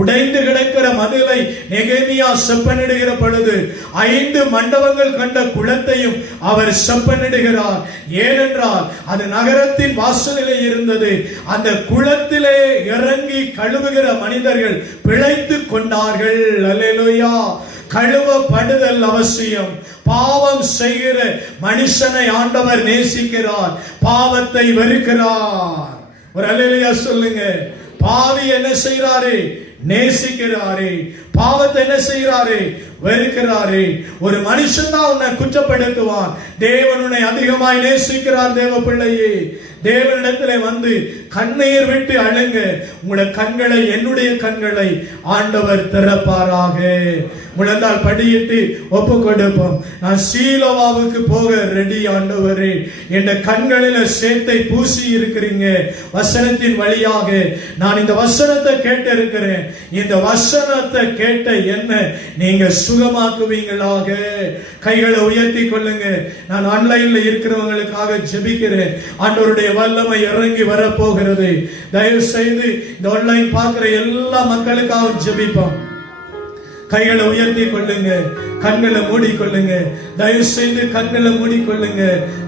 உடைந்து கிடக்கிற மதிலை நெகேமியா செப்பனிடுகிற பொழுது 5 மண்டபங்கள் கண்ட குளத்தையும் அவர் செப்பனிடுகிறார். ஏனென்றால் அது நகரத்தின் வாசலிலே இருந்தது. அந்த குளத்திலே இறங்கி கழுவுகிற மனிதர்கள் பிழைத்து கொண்டார்கள். அல்லேலூயா. கழுவப்படுதல் அவசியம். பாவம் செய்கிற மனுஷனை ஆண்டவர் நேசிக்கிறார், பாவத்தை வெறுக்கிறார். ஒரு அல்லேலூயா சொல்லுங்க. பாவி என்ன செய்யறாரு? நேசிக்கிறாரே. பாவத்தை என்ன செய்யறாரு? வெறுக்கிறாரே. ஒரு மனுஷன் தான் உன்னை குற்றப்படுத்துவான். தேவன் உன்னை அதிகமாய் நேசிக்கிறார். தேவ பிள்ளையே, தேவனிடத்திலே வந்து கண்ணீர் விட்டு அழுங்க. உங்களுடைய கண்களை, என்னுடைய கண்களை ஆண்டவர் திறப்பாராக. முழந்தால் படியிட்டு ஒப்பு கொடுப்போம். நான் சீலோவாவுக்கு போக ரெடி ஆண்டவரே. என் கண்களில சேத்தை பூசி இருக்கிறீங்க. வசனத்தின் வழியாக நான் இந்த வசனத்தை கேட்டு இருக்கிறேன். இந்த வசனத்தை கேட்ட என்ன நீங்க சுகமாக்குவீங்களாக. கைகளை உயர்த்தி கொள்ளுங்க. நான் ஆன்லைன்ல இருக்கிறவங்களுக்காக ஜெபிக்கிறேன். ஆண்டவருடைய வல்லமை இறங்கி வரப்போகிறது. தயவு செய்து இந்த ஆன்லைன் பார்க்கிற எல்லா மக்களுக்காக ஜெபிப்போம். கைகளை உயர்த்தி கொள்ளுங்க. கண்களை மூடிக்கொள்ளுங்க. தயவு செய்து கண்களை மூடிக்கொள்ளுங்க.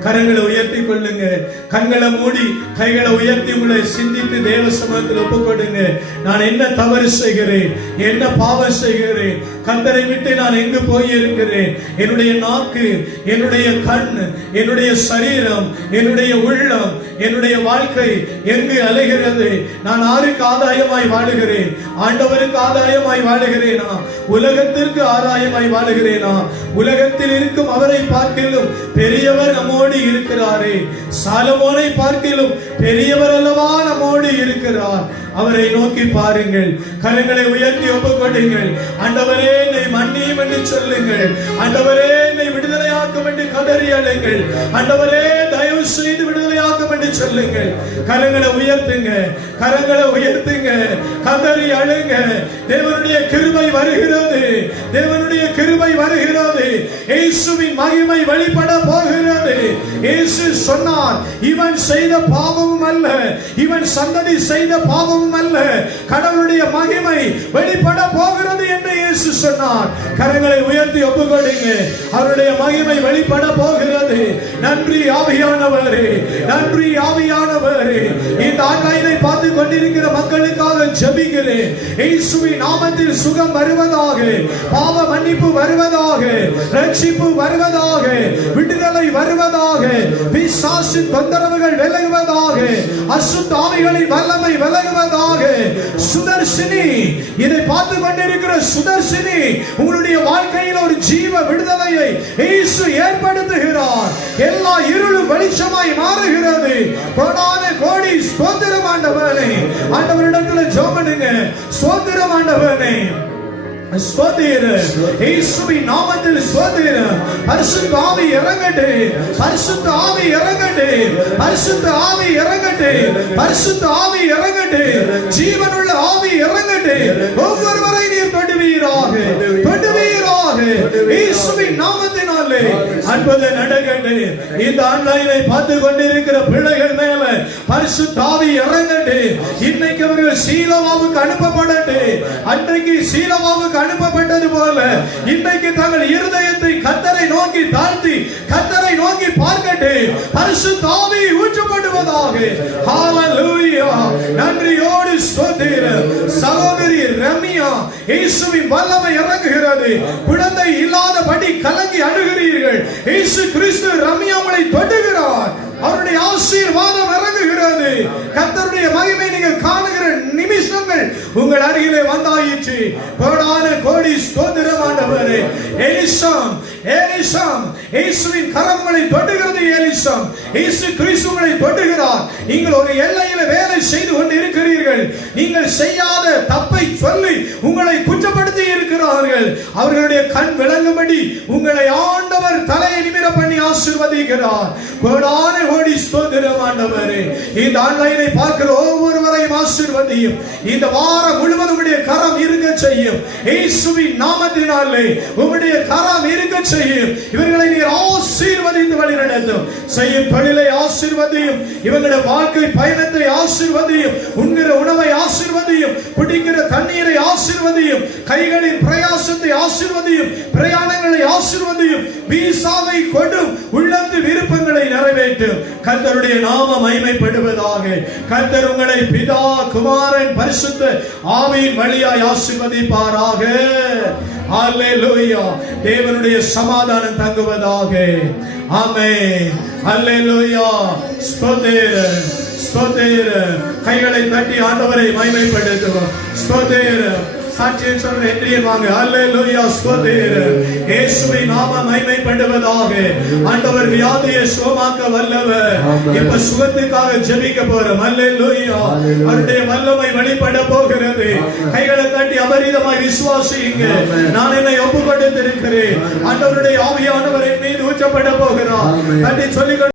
கரங்களை உயர்த்தி கொள்ளுங்க. கண்களை மூடி கைகளை உயர்த்தி உங்களை சிந்தித்து தேவ சமூகத்தில் ஒப்புக்கொடுங்க. நான் என்ன தவறு செய்கிறேன்? என்ன பாவம் செய்கிறேன்? கர்த்தரை விட்டு நான் எங்கு போய் இருக்கிறேன்? என்னுடைய நாக்கு, என்னுடைய கண், என்னுடைய சரீரம், என்னுடைய உள்ளம், என்னுடைய வாழ்க்கை எங்கு அலைகிறது? நான் யாருக்கு ஆதாயமாய் வாழுகிறேன்? ஆண்டவருக்கு ஆதாயமாய் வாழுகிறேனா? உலகத்திற்கு ஆதாயமாய் வாழுகிறேனா? உலகத்தில் இருக்கும் அவரை பார்க்கிலும் பெரியவர் நம்மோடு இருக்கிறாரே. சாலமோனை பார்க்கிலும் பெரியவர் அல்லவா நம்மோடு இருக்கிறார். அவரை நோக்கி பாருங்கள். கரங்களை உயர்த்தி ஒப்புக்கொடுங்கள். ஆண்டவரே என்னை மன்னியும் என்று சொல்லுங்கள். ஆண்டவரே என்னை விடுதலையாக்கும் என்று கதறி அழுங்கள். ஆண்டவரே தயவு செய்து விடுதலையாக்கும் என்று சொல்லுங்கள். கரங்களை உயர்த்துங்க. கரங்களை உயர்த்துங்க. கதறி அழுங்க. தேவனுடைய கிருபை வருகிறது. தேவனுடைய கிருபை வருகிறது. இயேசுவின் மகிமை வெளிப்பட போகிறது. இயேசு சொன்னார், இவன் செய்த பாவமும் அல்ல, இவன் சந்ததி செய்த பாவமும் அல்ல, கடவுளுடைய மகிமை வெளிப்பட போகிறது என்று இயேசு சொன்னார். கரங்களை உயர்த்தி ஒப்புக்கொடுங்க. அவருடைய மகிமை வெளிப்பட போகிறது. நன்றி ஆவியானவரே, நன்றி ஆவியானவரே. இந்த ஆன்லைனை பார்த்து கொண்டிருக்கிற மக்களுக்காக ஜெபிக்கிறேன். இயேசுவின் நாமத்தில் சுகம் வருவதாக, பாவ மன்னிப்பு வருவதாக, ரட்சிப்பு வருவதாக, விடுதலை வருவதாக, பிசாசின் தொந்தரவுகள் விலகுவதாக, அசுத்த ஆவிகளின் வல்லமை விலகுவதாக. சுதர்சினி, இதை பார்த்து கொண்டிருக்கிற சுதர்சினி, உங்களுடைய வாழ்க்கையில் ஒரு ஜீவ விடுதலையை இயேசு ஏற்படுத்துகிறார். எல்லா இருளும் வெளிச்சமாய் மாறுகிறது. கோடான கோடி ஸ்தோத்திரம் ஆண்டவரே. ஆண்டவரிடத்தில் ஜெபம் பண்ணுங்க. ஸ்தோத்திரம் ஆண்டவரே. இயேசுவின் நாமத்தில் ஸ்தோத்திரம். பரிசுத்த ஆவி இறங்கட்டு. பரிசுத்த ஆவி இறங்கட்டு. பரிசுத்த ஆவி இறங்கட்டு. பரிசுத்த ஆவி இறங்கட்டு. ஜீவனுள்ள ஆவி இறங்கட்டு. ஒவ்வொருவரை நீர் தொடுவீராக, தொடுவீராக. இயேசுவின் நாமத்தினாலே அற்புதம் நடக்கட்டு. இந்த ஆன்லைனை பார்த்து கொண்டிருக்கிற பிள்ளைகள் மேல பரிசுத்த ஆவி இறங்கட்டு. இன்னைக்கு அவர்கள் சீலோவாவுக்கு அனுப்பப்படட்டு. அன்றைக்கு சீலோவாவுக்கு அனுப்பப்பட்டது போல இன்றைக்கு தங்கள் இருதயத்தை கர்த்தரை நோக்கி தாழ்த்தி கர்த்தரை நோக்கி பார்க்கட்டு. பரிசுத்த ஆவி ஊற்றப்படுவதாக. ஹalleluya. நன்றியோடு ஸ்தோத்திரம். சகோதரி ரம்யா, இயேசுவின் வல்லமை இறங்குகிறது. குழந்தை இல்லாதபடி கலங்கி அழுகிறீர்கள். இயேசு கிறிஸ்து ரம்யாவை தொடுகிறார். அவருடைய ஆசீர்வாதம் இறங்குகிறது. கர்த்தருடைய மகிமை நீங்கள் காணுகிற நிமிஷங்கள் உங்கள் அருகிலே வந்தாயிற்று. கோடான கோடி ஸ்தோத்திரம் ஆண்டவரே. எலிசாம், எலிசாம், இயேசுவின் கரங்களை தொடுகிறது. எலிசாம், இயேசு கிறிஸ்துவை தொடுகிறார். நீங்கள் ஒரு எல்லையில வேலை செய்து கொண்டு இருக்கிறீர்கள். நீங்கள் செய்யாத தப்பை சொல்லி உங்களை குற்றப்படுத்தி இருக்கிறார்கள். அவர்களுடைய கண் விளங்கும்படி உங்களை ஆண்டவர் தலையை நிமிர பண்ணி ஆசீர்வதிக்கிறார். கோடான கோடி ஸ்தோத்திரம் ஆண்டவரே. இந்த ஆன்லைனை பார்க்கிற ஒவ்வொருவரையும் ஆசீர்வதியும். இந்த வாரம் முழுவதும் உடைய கரம் இருக்க செய்யும். இயேசுவின் நாமத்தினாலே நாளிலே உம்முடைய கரம் இருக்க செய்யும். இவர்களை நீர் ஆசீர்வதித்து வழிநடத்தும். செய்யும் தொழிலை ஆசீர்வதியும். இவங்களுடைய வாழ்க்கை பயணத்தை ஆசீர்வதியும். உண்கிற உணவை ஆசீர்வதியும். குடிக்கிற தண்ணீரை ஆசீர்வதியும். கைகளின் பிரயாசத்தை ஆசீர்வதியும். பிரயாணங்களை ஆசீர்வதியும். வீசாவை கொடும். உள்ளத்து விருப்பங்களை நிறைவேற்றும். கர்த்தருடைய நாம மகிமைப்படுவதாக. கர்த்தர் உங்களை பிதா குமாரன் பரிசுத்த ஆவியின் வழியாய் ஆசீர்வதிப்பாராக. அல்லேலூயா. தேவனுடைய சமாதானம் தங்குவதாக. ஆமென். அல்லேலூயா. ஸ்தோத்திரம் ஸ்தோத்திரம். கைகளை தட்டி ஆண்டவரை மகிமைப்படுத்துவோம். ஸ்தோத்திரம். சாட்சியம் சொல்ற எந்திரியன் வாங்க. அல்லேலூயா. ஸ்தோத்திரம். இயேசுவின் நாமம் மகிமைப்படுவதாக. ஆண்டவர் வியாதியை சுகமாக்க வல்லவர். இப்ப சுகத்துக்காக ஜெபிக்க போறோம். அல்லேலூயா. அவருடைய வல்லமை வெளிப்பட போகிறது. கைகளை தட்டி அபரிதமாய் விசுவாசியுங்க. நான் என்னை ஒப்புக்கொண்டிருக்கிறேன். ஆண்டவருடைய ஆவியானவர் என் மீது ஊற்றப்பட போகிறார். தட்டி சொல்லிக்